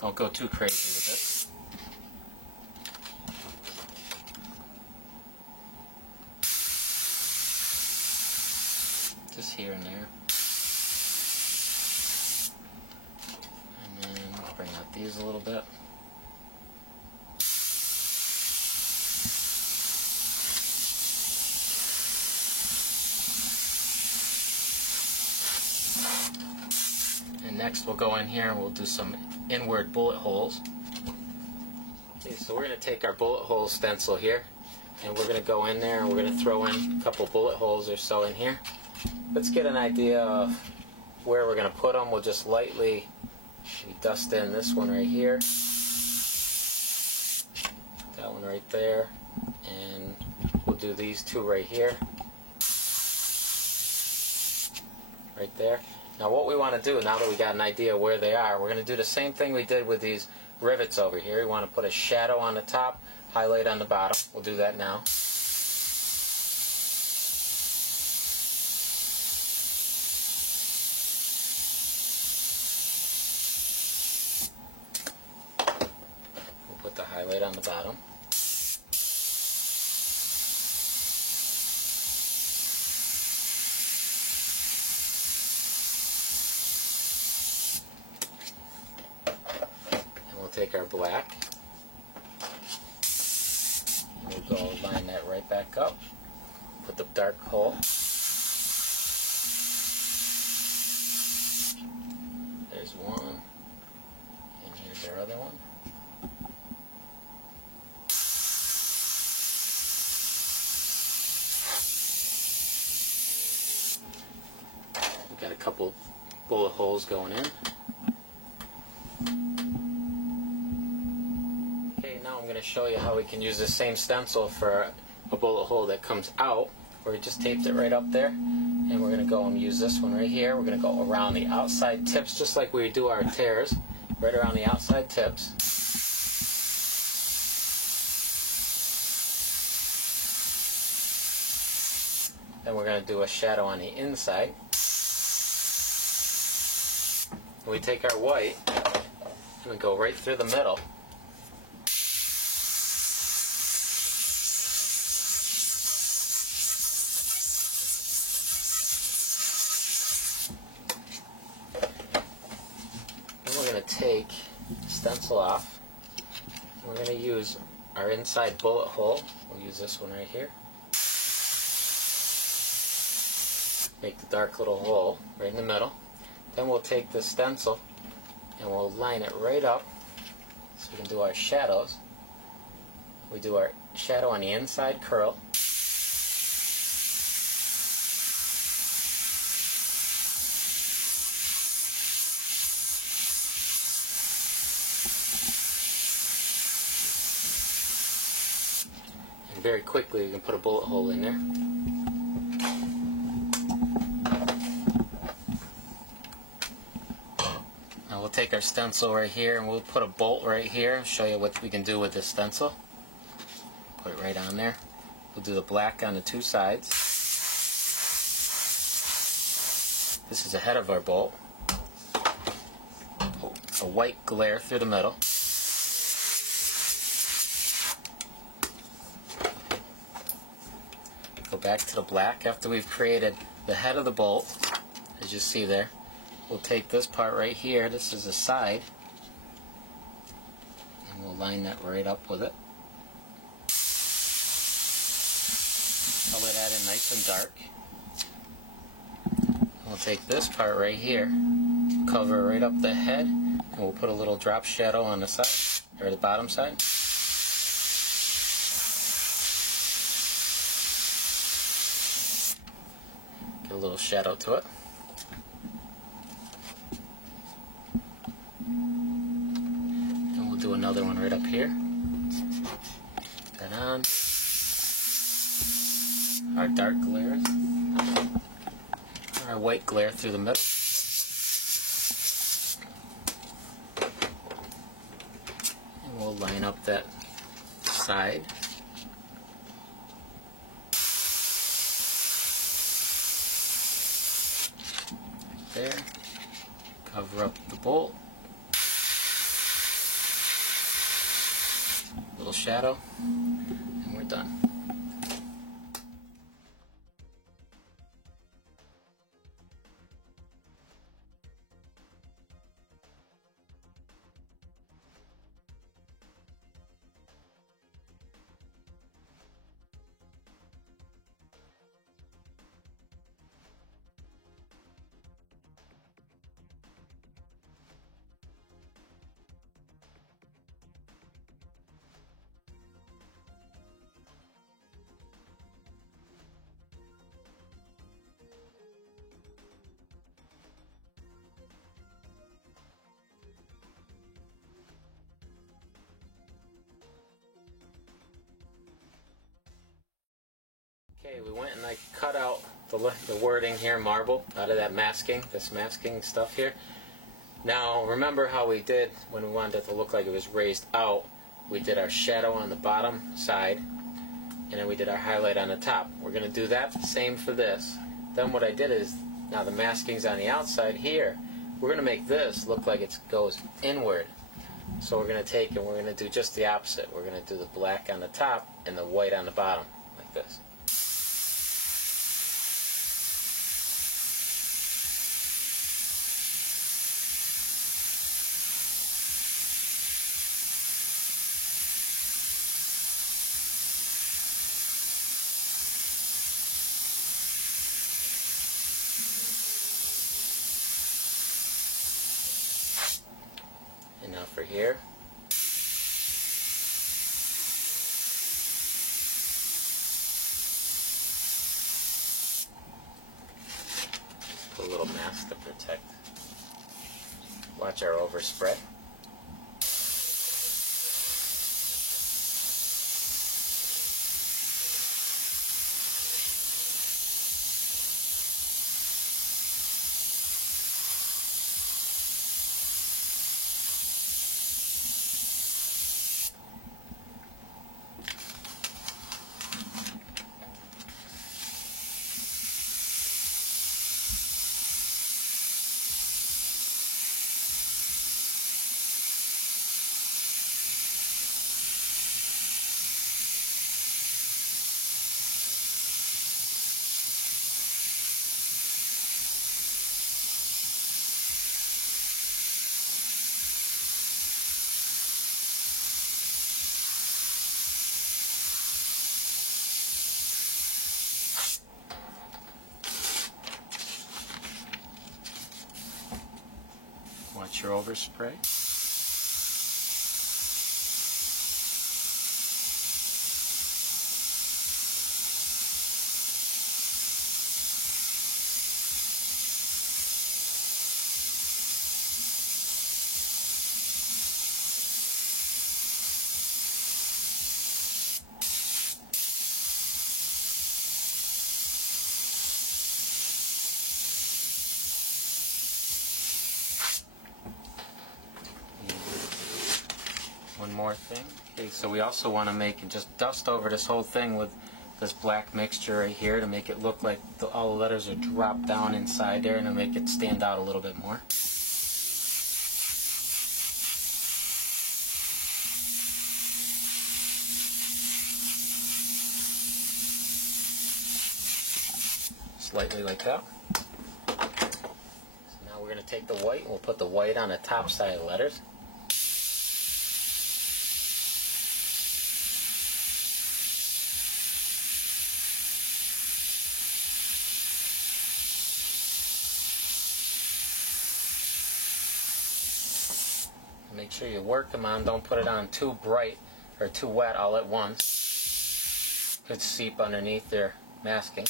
Don't go too crazy with this. Just here and there. And then bring out these a little bit. And next we'll go in here and we'll do some inward bullet holes. Okay, so we're going to take our bullet hole stencil here and we're going to go in there and we're going to throw in a couple bullet holes or so in here. Let's get an idea of where we're going to put them. We'll just lightly dust in this one right here, that one right there, and we'll do these two right here, right there. Now what we want to do, now that we got an idea where they are, we're going to do the same thing we did with these rivets over here. We want to put a shadow on the top, highlight on the bottom. We'll do that now. We'll put the highlight on the bottom. Take our black, and we'll go line that right back up, put the dark hole, there's one, and here's our other one. We've got a couple bullet holes going in. Now I'm going to show you how we can use the same stencil for a bullet hole that comes out, where we just taped it right up there, and we're going to go and use this one right here. We're going to go around the outside tips just like we do our tears, right around the outside tips. Then we're going to do a shadow on the inside. We take our white and we go right through the middle. We're going to take the stencil off. We're going to use our inside bullet hole. We'll use this one right here. Make the dark little hole right in the middle. Then we'll take the stencil and we'll line it right up so we can do our shadows. We do our shadow on the inside curl. Very quickly, you can put a bullet hole in there. Now we'll take our stencil right here and we'll put a bolt right here. I'll show you what we can do with this stencil. Put it right on there. We'll do the black on the two sides. This is the head of our bolt. A white glare through the middle. Go back to the black. After we've created the head of the bolt, as you see there, we'll take this part right here, this is the side, and we'll line that right up with it. Color that in nice and dark. And we'll take this part right here, cover right up the head, and we'll put a little drop shadow on the side, or the bottom side. Get a little shadow to it. And we'll do another one right up here. Put that on. Our dark glares. Our white glare through the middle. And we'll line up that side. there. Cover up the bolt. Little shadow, and we're done. Okay, we went and I cut out the wording here, marble, out of that masking, this masking stuff here. Now, remember how we did when we wanted it to look like it was raised out, we did our shadow on the bottom side, and then we did our highlight on the top. We're going to do that same for this. Then what I did is, now the masking's on the outside here, we're going to make this look like it goes inward. So we're going to take and we're going to do just the opposite. We're going to do the black on the top and the white on the bottom, like this. And now for here, put a little mask to protect. Watch our overspread. Watch your overspray. One more thing. Okay, so we also want to make and just dust over this whole thing with this black mixture right here to make it look like all the letters are dropped down inside there, and to make it stand out a little bit more. Slightly like that. So now we're going to take the white and we'll put the white on the top side of the letters. Make sure you work them on, don't put it on too bright or too wet all at once. Could seep underneath their masking.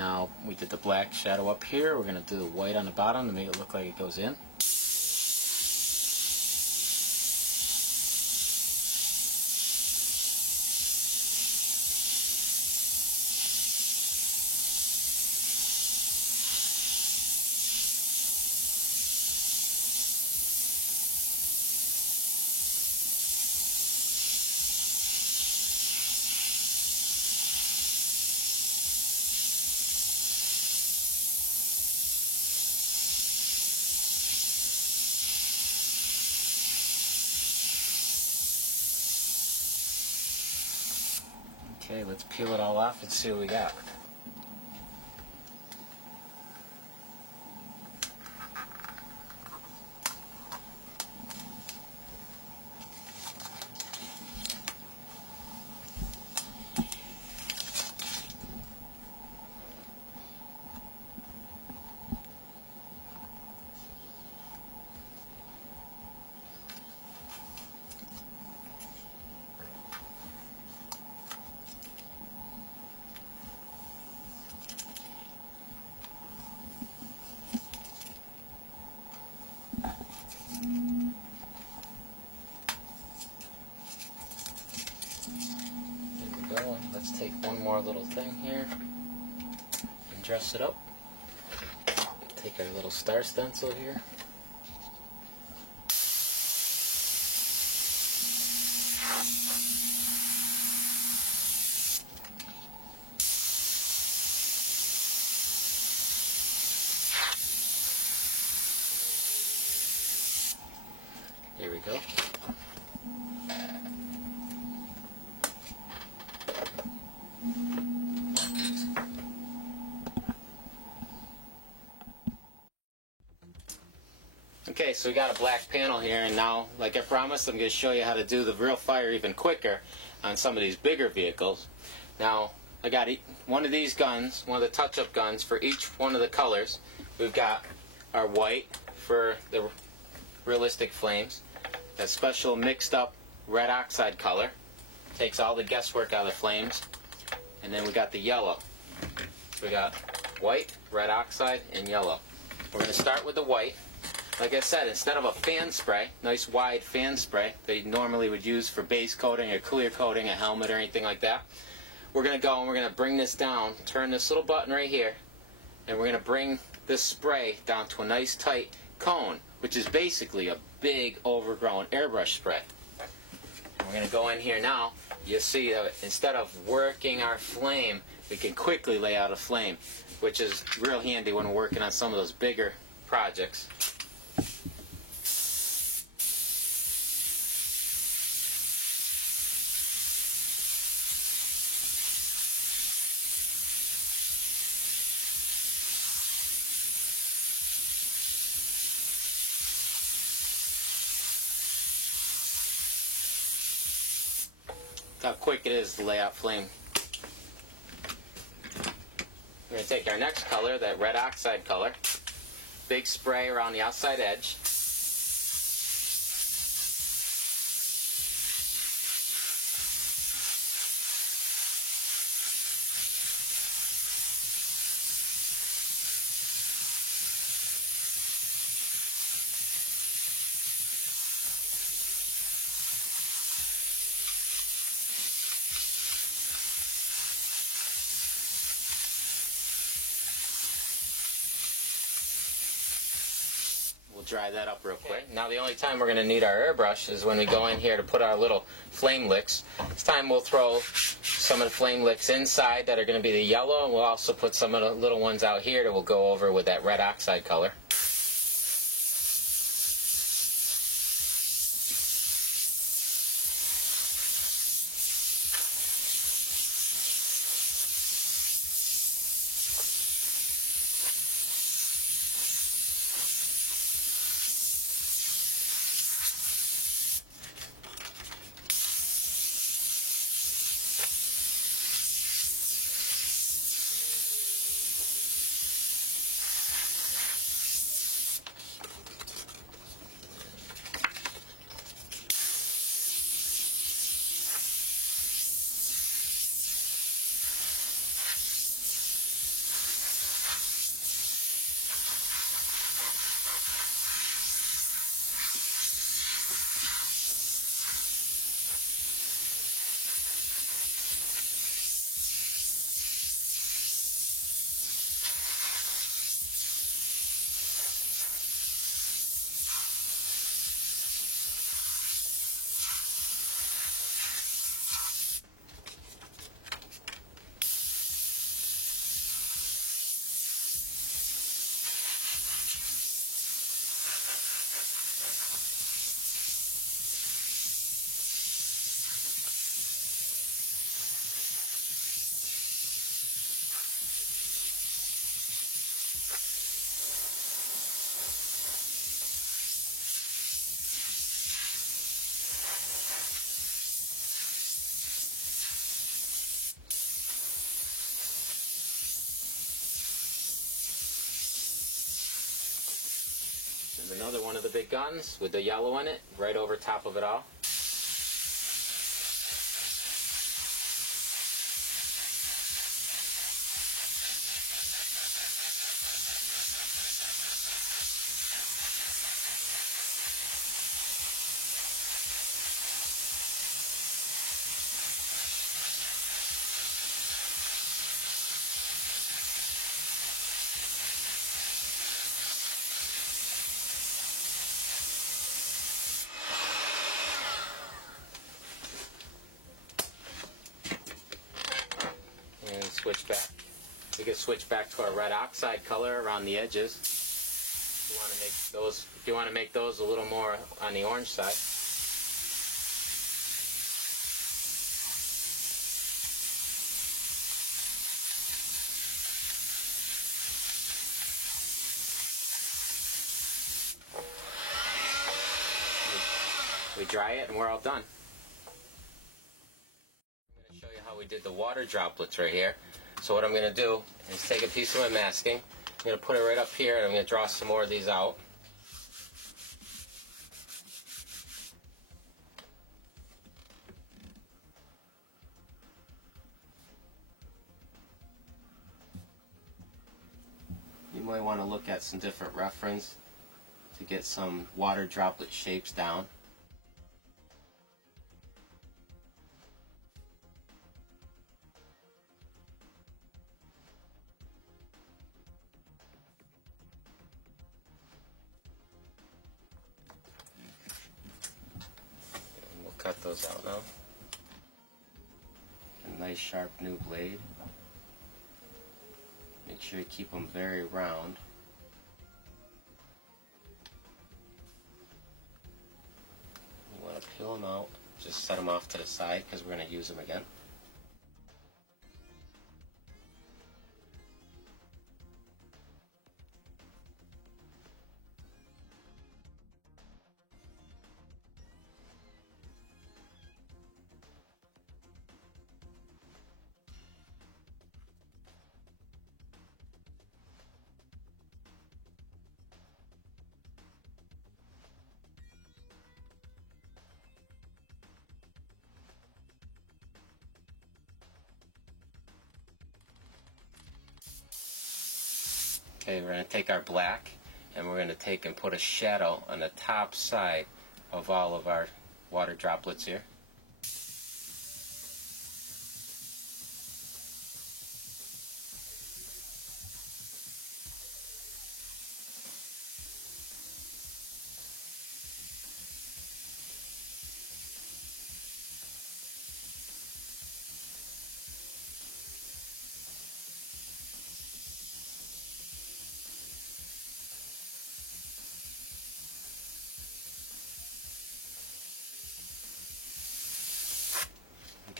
now we did the black shadow up here. We're going to do the white on the bottom to make it look like it goes in. Okay, let's peel it all off and see what we got. Let's take one more little thing here and dress it up. Take our little star stencil here. There we go. Okay, so we got a black panel here, and now, like I promised, I'm going to show you how to do the real fire even quicker on some of these bigger vehicles. Now, I got one of these guns, one of the touch-up guns for each one of the colors. We've got our white for the realistic flames, that special mixed-up red oxide color, takes all the guesswork out of the flames, and then we got the yellow. So we got white, red oxide, and yellow. We're going to start with the white. Like I said, instead of a fan spray, nice wide fan spray that you normally would use for base coating or clear coating a helmet or anything like that, we're going to go and we're going to bring this down, turn this little button right here, and we're going to bring this spray down to a nice tight cone, which is basically a big overgrown airbrush spray. And we're going to go in here now. You'll see that instead of working our flame, we can quickly lay out a flame, which is real handy when we're working on some of those bigger projects. How quick it is to lay out flame. We're going to take our next color, that red oxide color, big spray around the outside edge. We'll dry that up real quick. Now the only time we're going to need our airbrush is when we go in here to put our little flame licks. This time we'll throw some of the flame licks inside that are going to be the yellow, and we'll also put some of the little ones out here that we'll go over with that red oxide color. Another one of the big guns with the yellow in it, right over top of it all. And switch back. We can switch back to our red oxide color around the edges. If you want to make those a little more on the orange side. We dry it and we're all done. I'm going to show you how we did the water droplets right here. So what I'm going to do is take a piece of my masking, I'm going to put it right up here, and I'm going to draw some more of these out. You might want to look at some different reference to get some water droplet shapes down. And we'll cut those out now. A nice sharp new blade. Make sure you keep them very round. You want to peel them out, just set them off to the side because we're going to use them again. Okay, we're going to take our black and we're going to take and put a shadow on the top side of all of our water droplets here.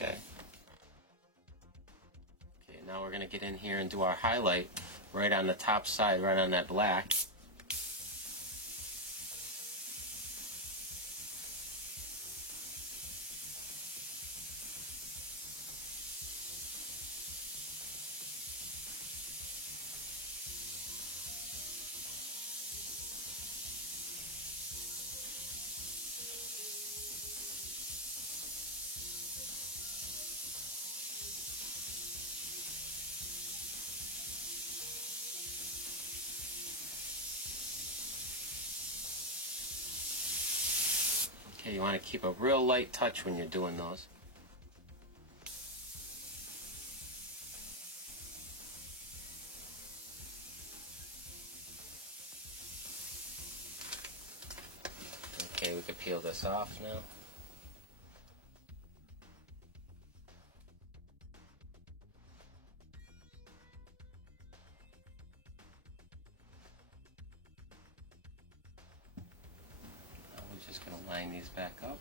Okay. Okay, now we're going to get in here and do our highlight right on the top side, right on that black. Okay, you want to keep a real light touch when you're doing those. Okay, we can peel this off now. We're just going to line these back up.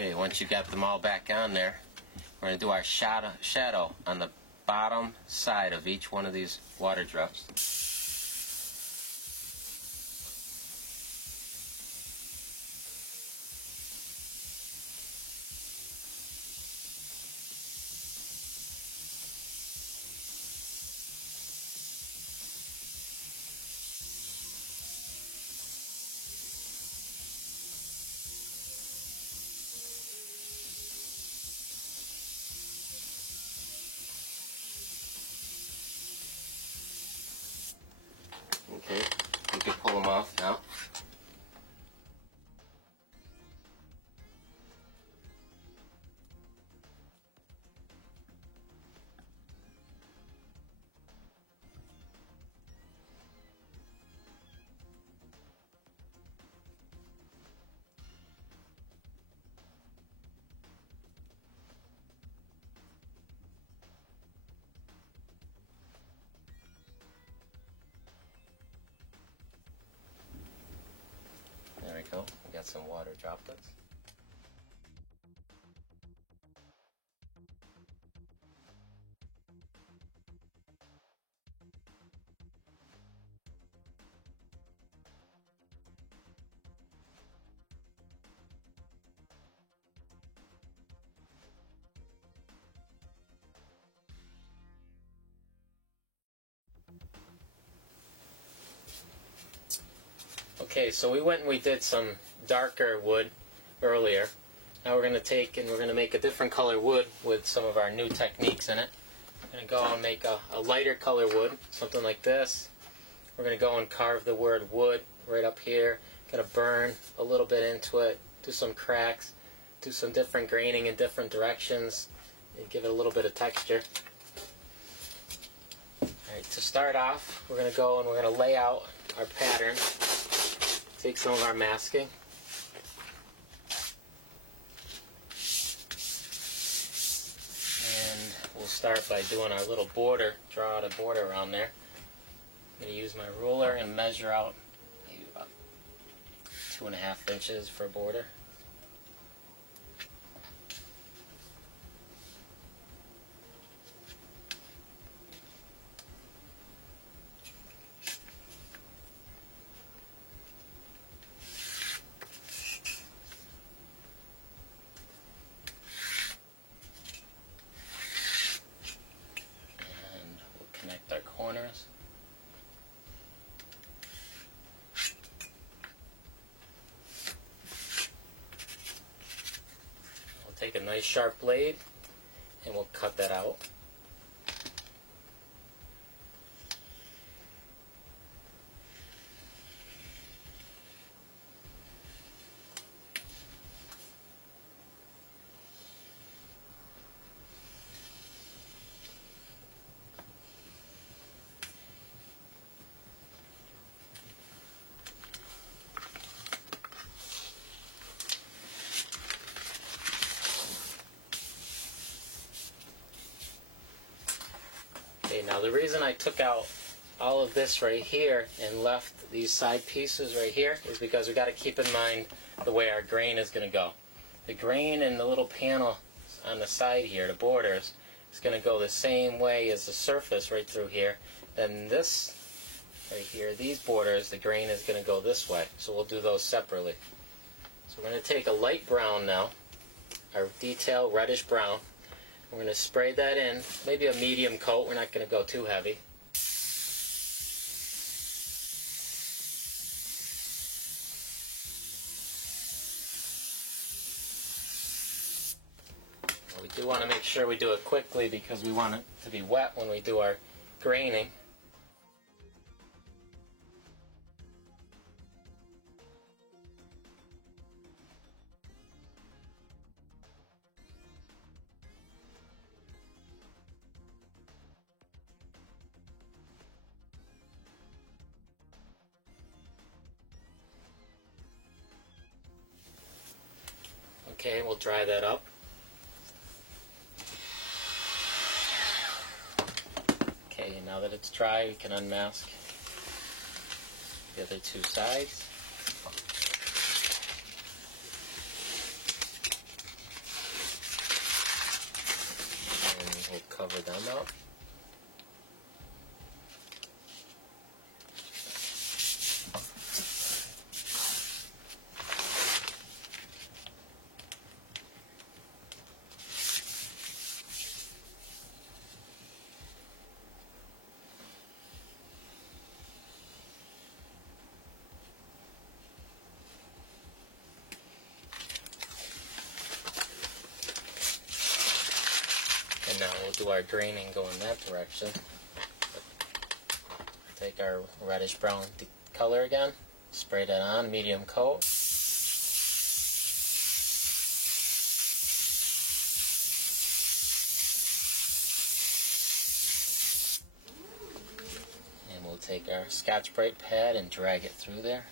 Okay, once you got them all back on there, we're going to do our shadow on the bottom side of each one of these water drops. Okay, you can pull them off now. There we go. We got some water droplets. Okay, so we went and we did some darker wood earlier. Now we're going to take and we're going to make a different color wood with some of our new techniques in it. We're going to go and make a lighter color wood, something like this. We're going to go and carve the word wood right up here. Going to burn a little bit into it, do some cracks, do some different graining in different directions, and give it a little bit of texture. Alright, to start off, we're going to go and we're going to lay out our pattern. Take some of our masking. And we'll start by doing our little border, draw out a border around there. I'm going to use my ruler and measure out maybe about 2.5 inches for a border. Connect our corners. We'll take a nice sharp blade and we'll cut that out. Okay, now the reason I took out all of this right here and left these side pieces right here is because we got to keep in mind the way our grain is going to go. The grain in the little panel on the side here, the borders, is going to go the same way as the surface right through here. Then this right here, these borders, the grain is going to go this way. So we'll do those separately. So we're going to take a light brown now, our detail reddish brown. We're going to spray that in, maybe a medium coat. We're not going to go too heavy. Well, we do want to make sure we do it quickly because we want it to be wet when we do our graining. Okay, we'll dry that up. Okay, now that it's dry, we can unmask the other two sides. We'll cover them up. And now we'll do our draining going that direction. Take our reddish brown color again, spray that on, medium coat. And we'll take our Scotch-Brite pad and drag it through there.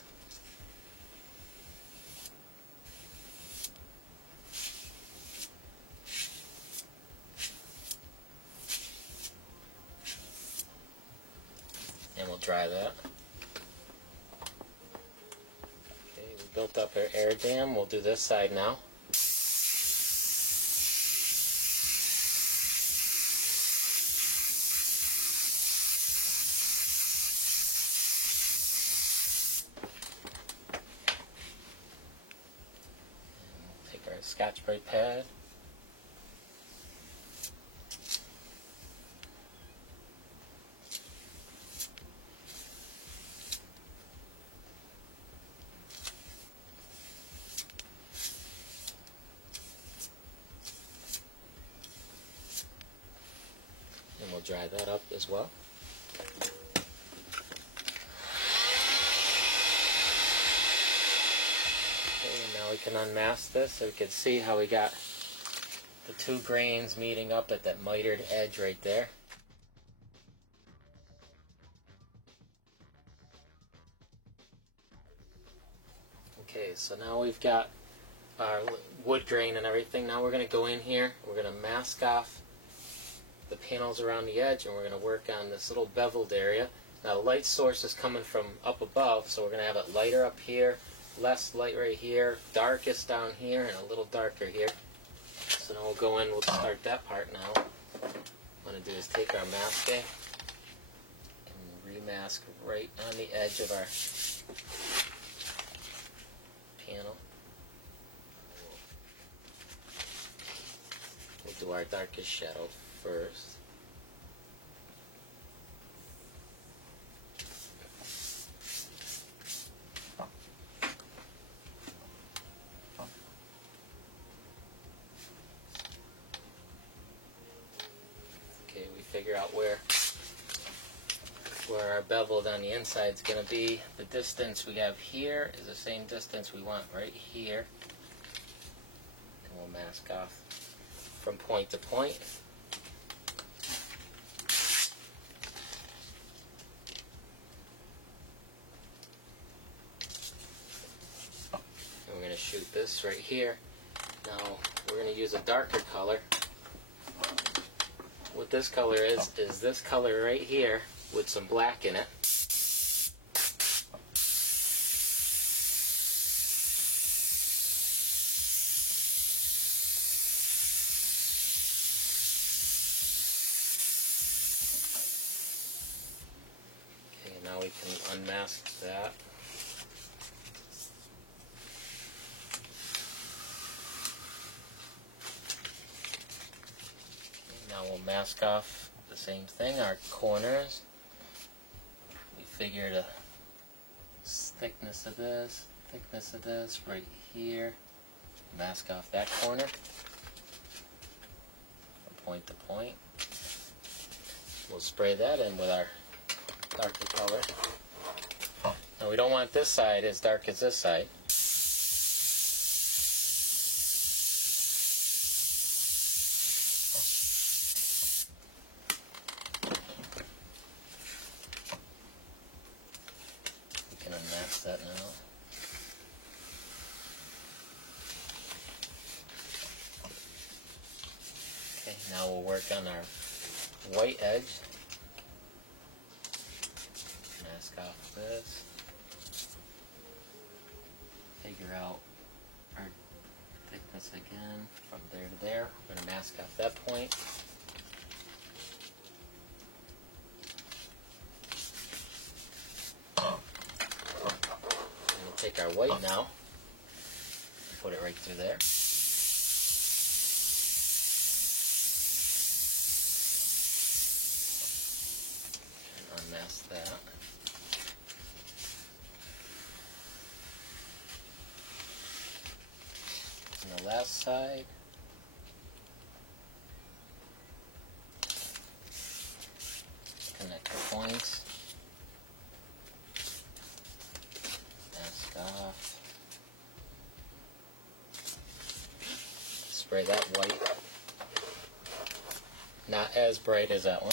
And we'll dry that. Okay, we built up our air dam. We'll do this side now. And we'll take our Scotch-Brite pad. And we'll dry that up as well. Okay, now we can unmask this so we can see how we got the two grains meeting up at that mitered edge right there. Okay, so now we've got our wood grain and everything. Now we're going to go in here, we're going to mask off the panels around the edge, and we're going to work on this little beveled area. Now the light source is coming from up above, so we're going to have it lighter up here, less light right here, darkest down here, and a little darker here. So now we'll go in, we'll start that part now. What I'm going to do is take our masking and remask right on the edge of our panel. We'll do our darkest shadow first. Okay, we figure out where our beveled on the inside is going to be. The distance we have here is the same distance we want right here. And we'll mask off from point to point. And we're going to shoot this right here. Now we're going to use a darker color. What this color is this color right here with some black in it. Okay, now we can unmask that. Okay, now we'll mask off the same thing, our corners. We figure the thickness of this right here. Mask off that corner from point to point. We'll spray that in with our darker color. Now we don't want this side as dark as this side. We can unmask that now. Okay, now we'll work on our white edge. Mask off this. Figure out our thickness again from there to there. We're going to mask off that point. take our white now, put it right through there. And unmask that. And the last side. Connect the points. Mask off. Spray that white. Not as bright as that one.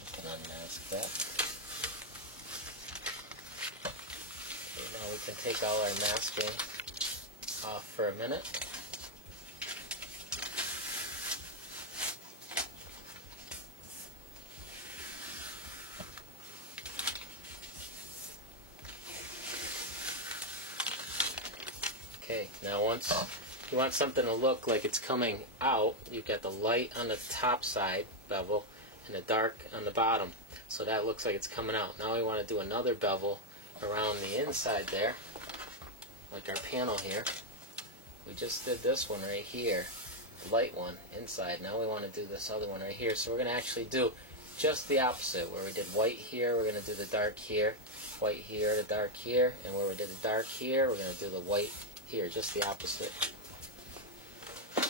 You can unmask that. Okay, now we can take all our masking off for a minute. Okay, now once you want something to look like it's coming out, you've got the light on the top side bevel and the dark on the bottom. So that looks like it's coming out. Now we want to do another bevel around the inside there, like our panel here. We just did this one right here, the light one inside. Now we want to do this other one right here. So we're going to actually do just the opposite. Where we did white here, we're going to do the dark here. White here, the dark here. And where we did the dark here, we're going to do the white here, just the opposite. We'll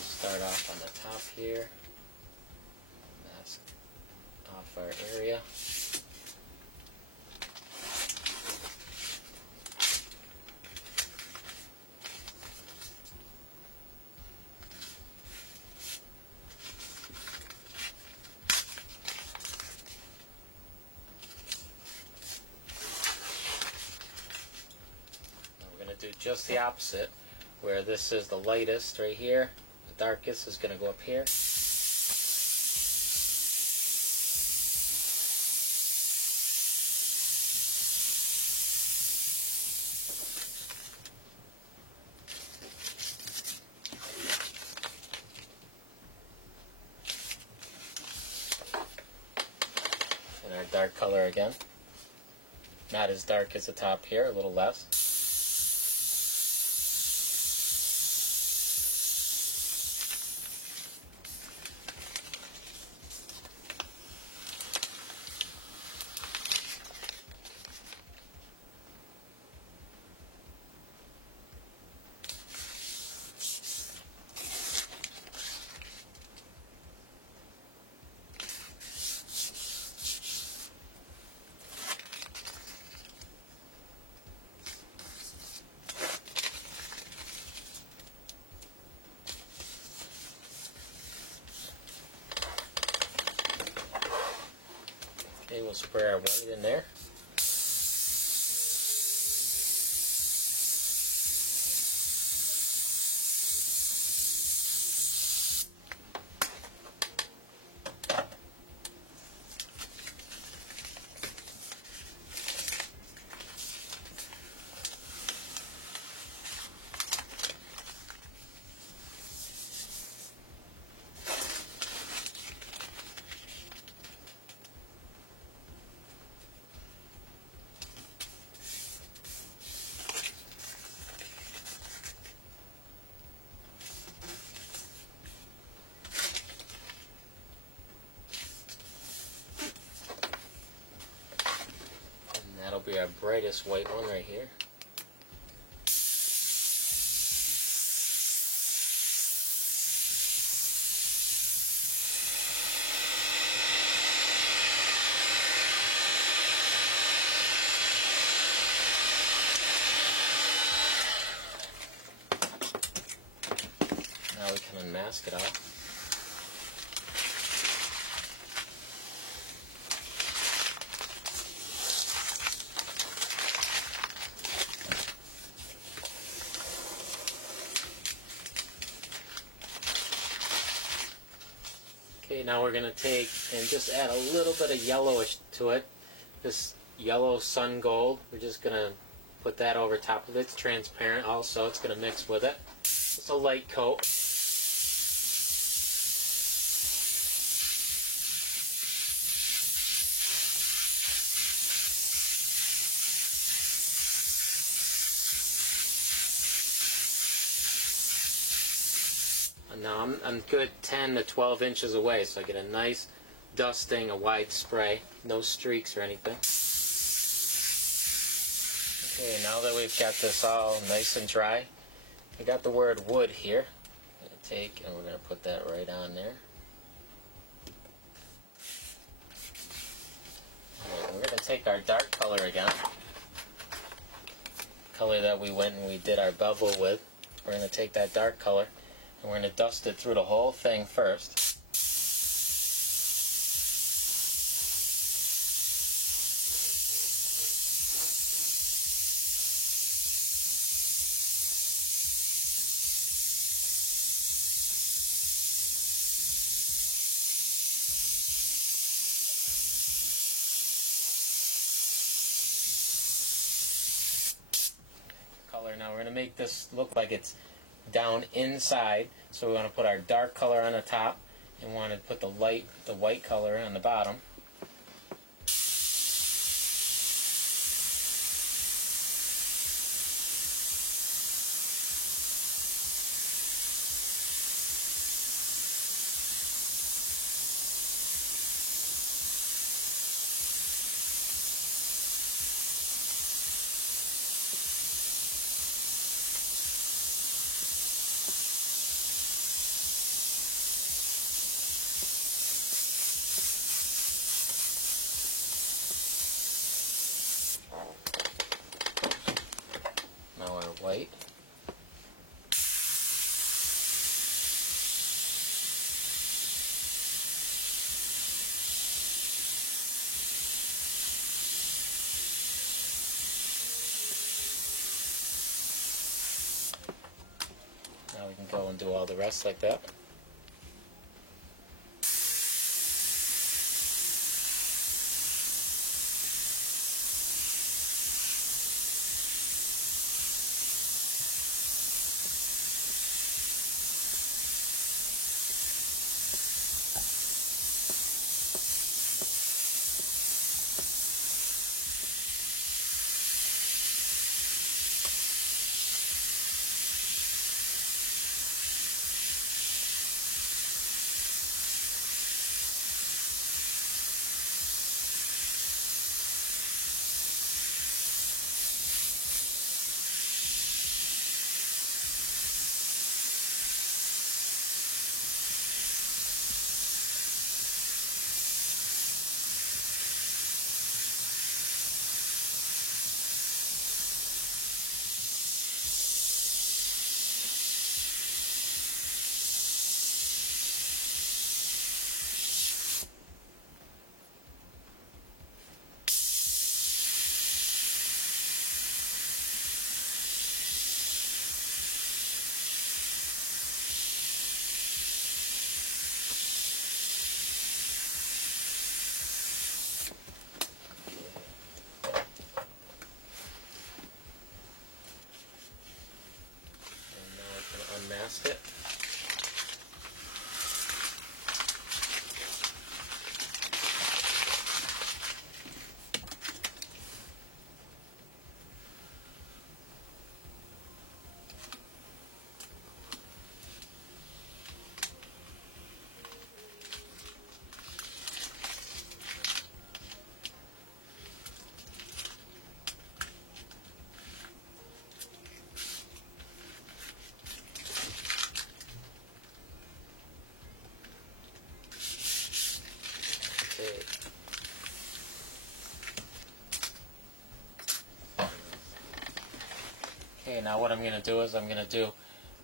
start off on the top here. Mask off our area. Do just the opposite, where this is the lightest right here, the darkest is going to go up here. And our dark color again, not as dark as the top here, a little less. Okay, we'll spray our white in there. That'll be our brightest white one right here. Now we can unmask it off. Okay, now we're going to take and just add a little bit of yellowish to it. This yellow sun gold. We're just going to put that over top of it. It's transparent also. It's going to mix with it. It's a light coat. And now I'm good 10 to 12 inches away, so I get a nice dusting, a wide spray, no streaks or anything. Okay, now that we've got this all nice and dry, we got the word wood here. I'm going to take and we're going to put that right on there. And we're going to take our dark color again, color that we went and we did our bevel with. We're going to take that dark color and we're going to dust it through the whole thing first. Color. Now we're going to make this look like it's down inside, so we want to put our dark color on the top and want to put the white color on the bottom. Now our white. Now we can go and do all the rest like that. Unmask it. Okay, now what I'm going to do is I'm going to do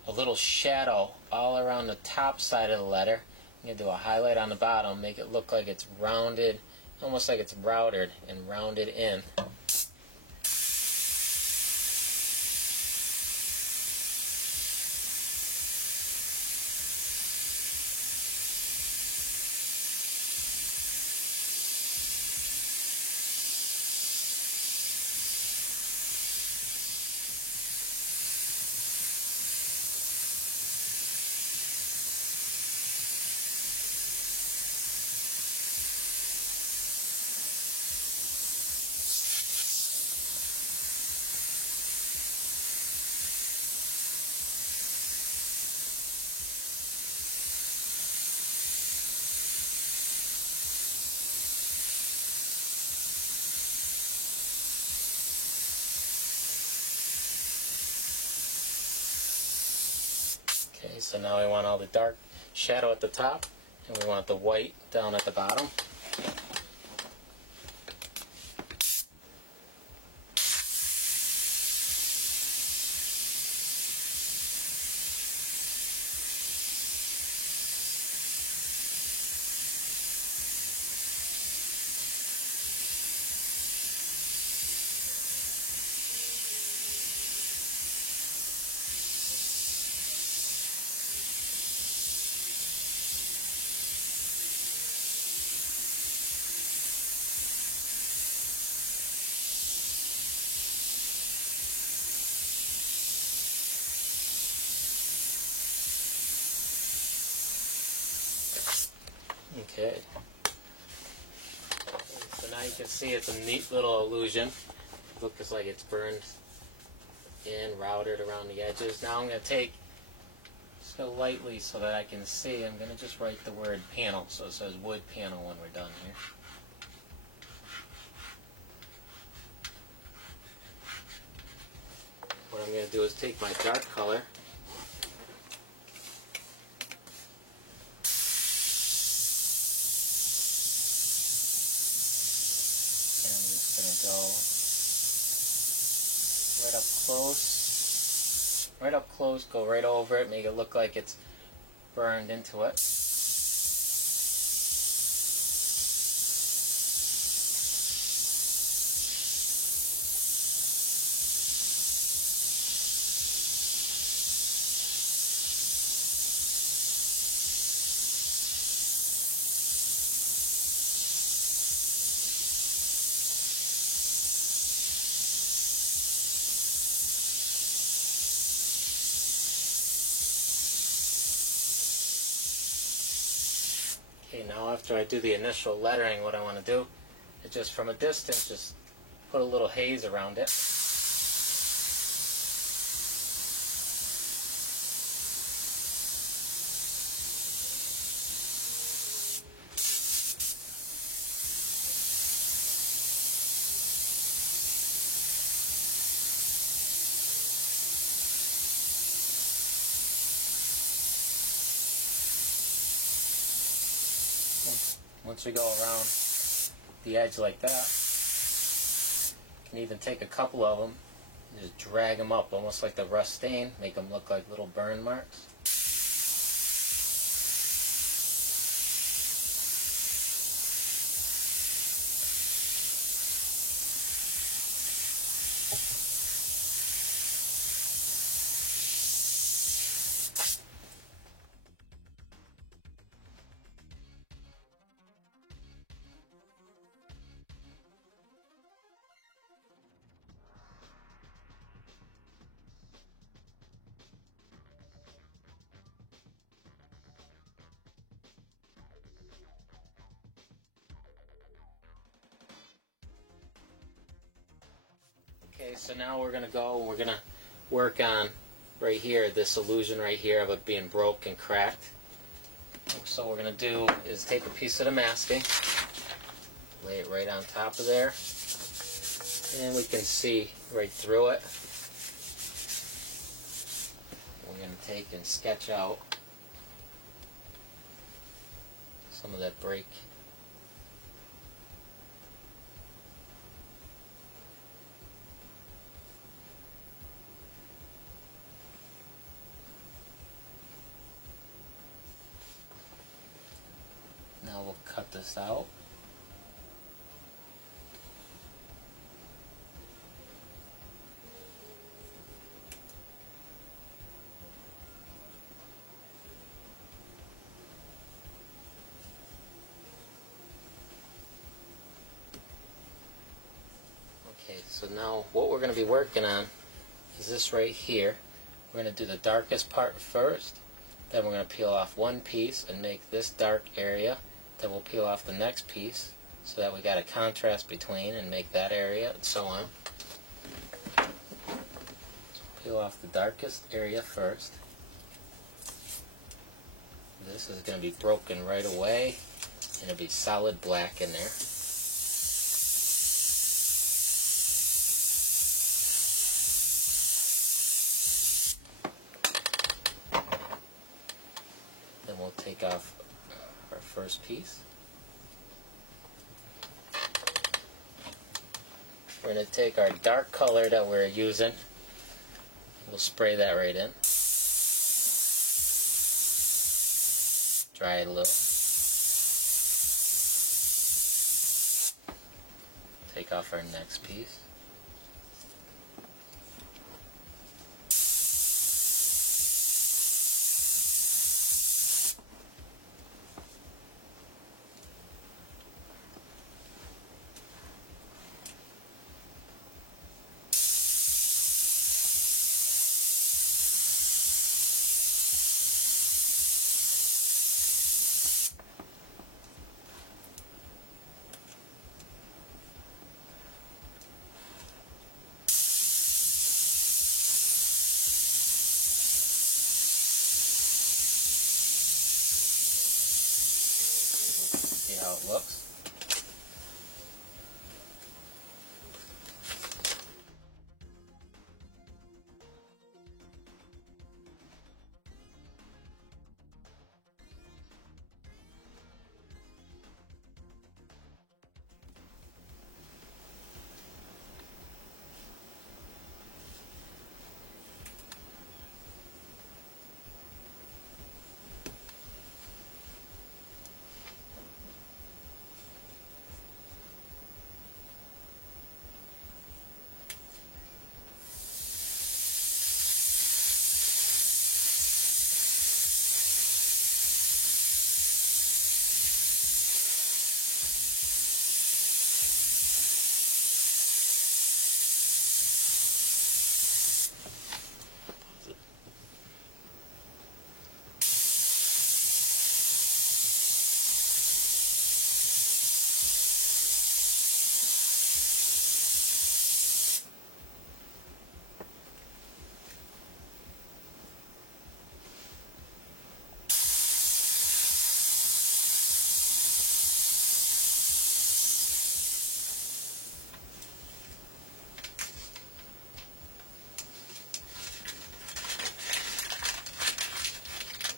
a little shadow all around the top side of the letter. I'm going to do a highlight on the bottom, make it look like it's rounded, almost like it's routed and rounded in. So now we want all the dark shadow at the top, and we want the white down at the bottom. Okay. So now you can see it's a neat little illusion. It looks like it's burned in, routed around the edges. Now I'm going to take, so lightly so that I can see, I'm going to just write the word panel. So it says wood panel when we're done here. What I'm going to do is take my dark color, and I'm just going to go right up close, go right over it, make it look like it's burned into it. Okay, now after I do the initial lettering, what I want to do is just from a distance, just put a little haze around it. Once we go around the edge like that, you can even take a couple of them and just drag them up almost like the rust stain, make them look like little burn marks. Okay, so now we're going to go and we're going to work on right here, this illusion right here of it being broke and cracked. So what we're going to do is take a piece of the masking, lay it right on top of there, and we can see right through it. We're going to take and sketch out some of that break. Now we'll cut this out. Okay, so now what we're going to be working on is this right here. We're going to do the darkest part first, then we're going to peel off one piece and make this dark area. Then we'll peel off the next piece so that we got a contrast between and make that area, and so on. So peel off the darkest area first. This is going to be broken right away, and it'll be solid black in there. take off our first piece. We're going to take our dark color that we're using. We'll spray that right in. Dry it a little. Take off our next piece. See how it looks.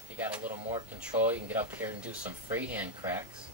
If you got a little more control, you can get up here and do some freehand cracks.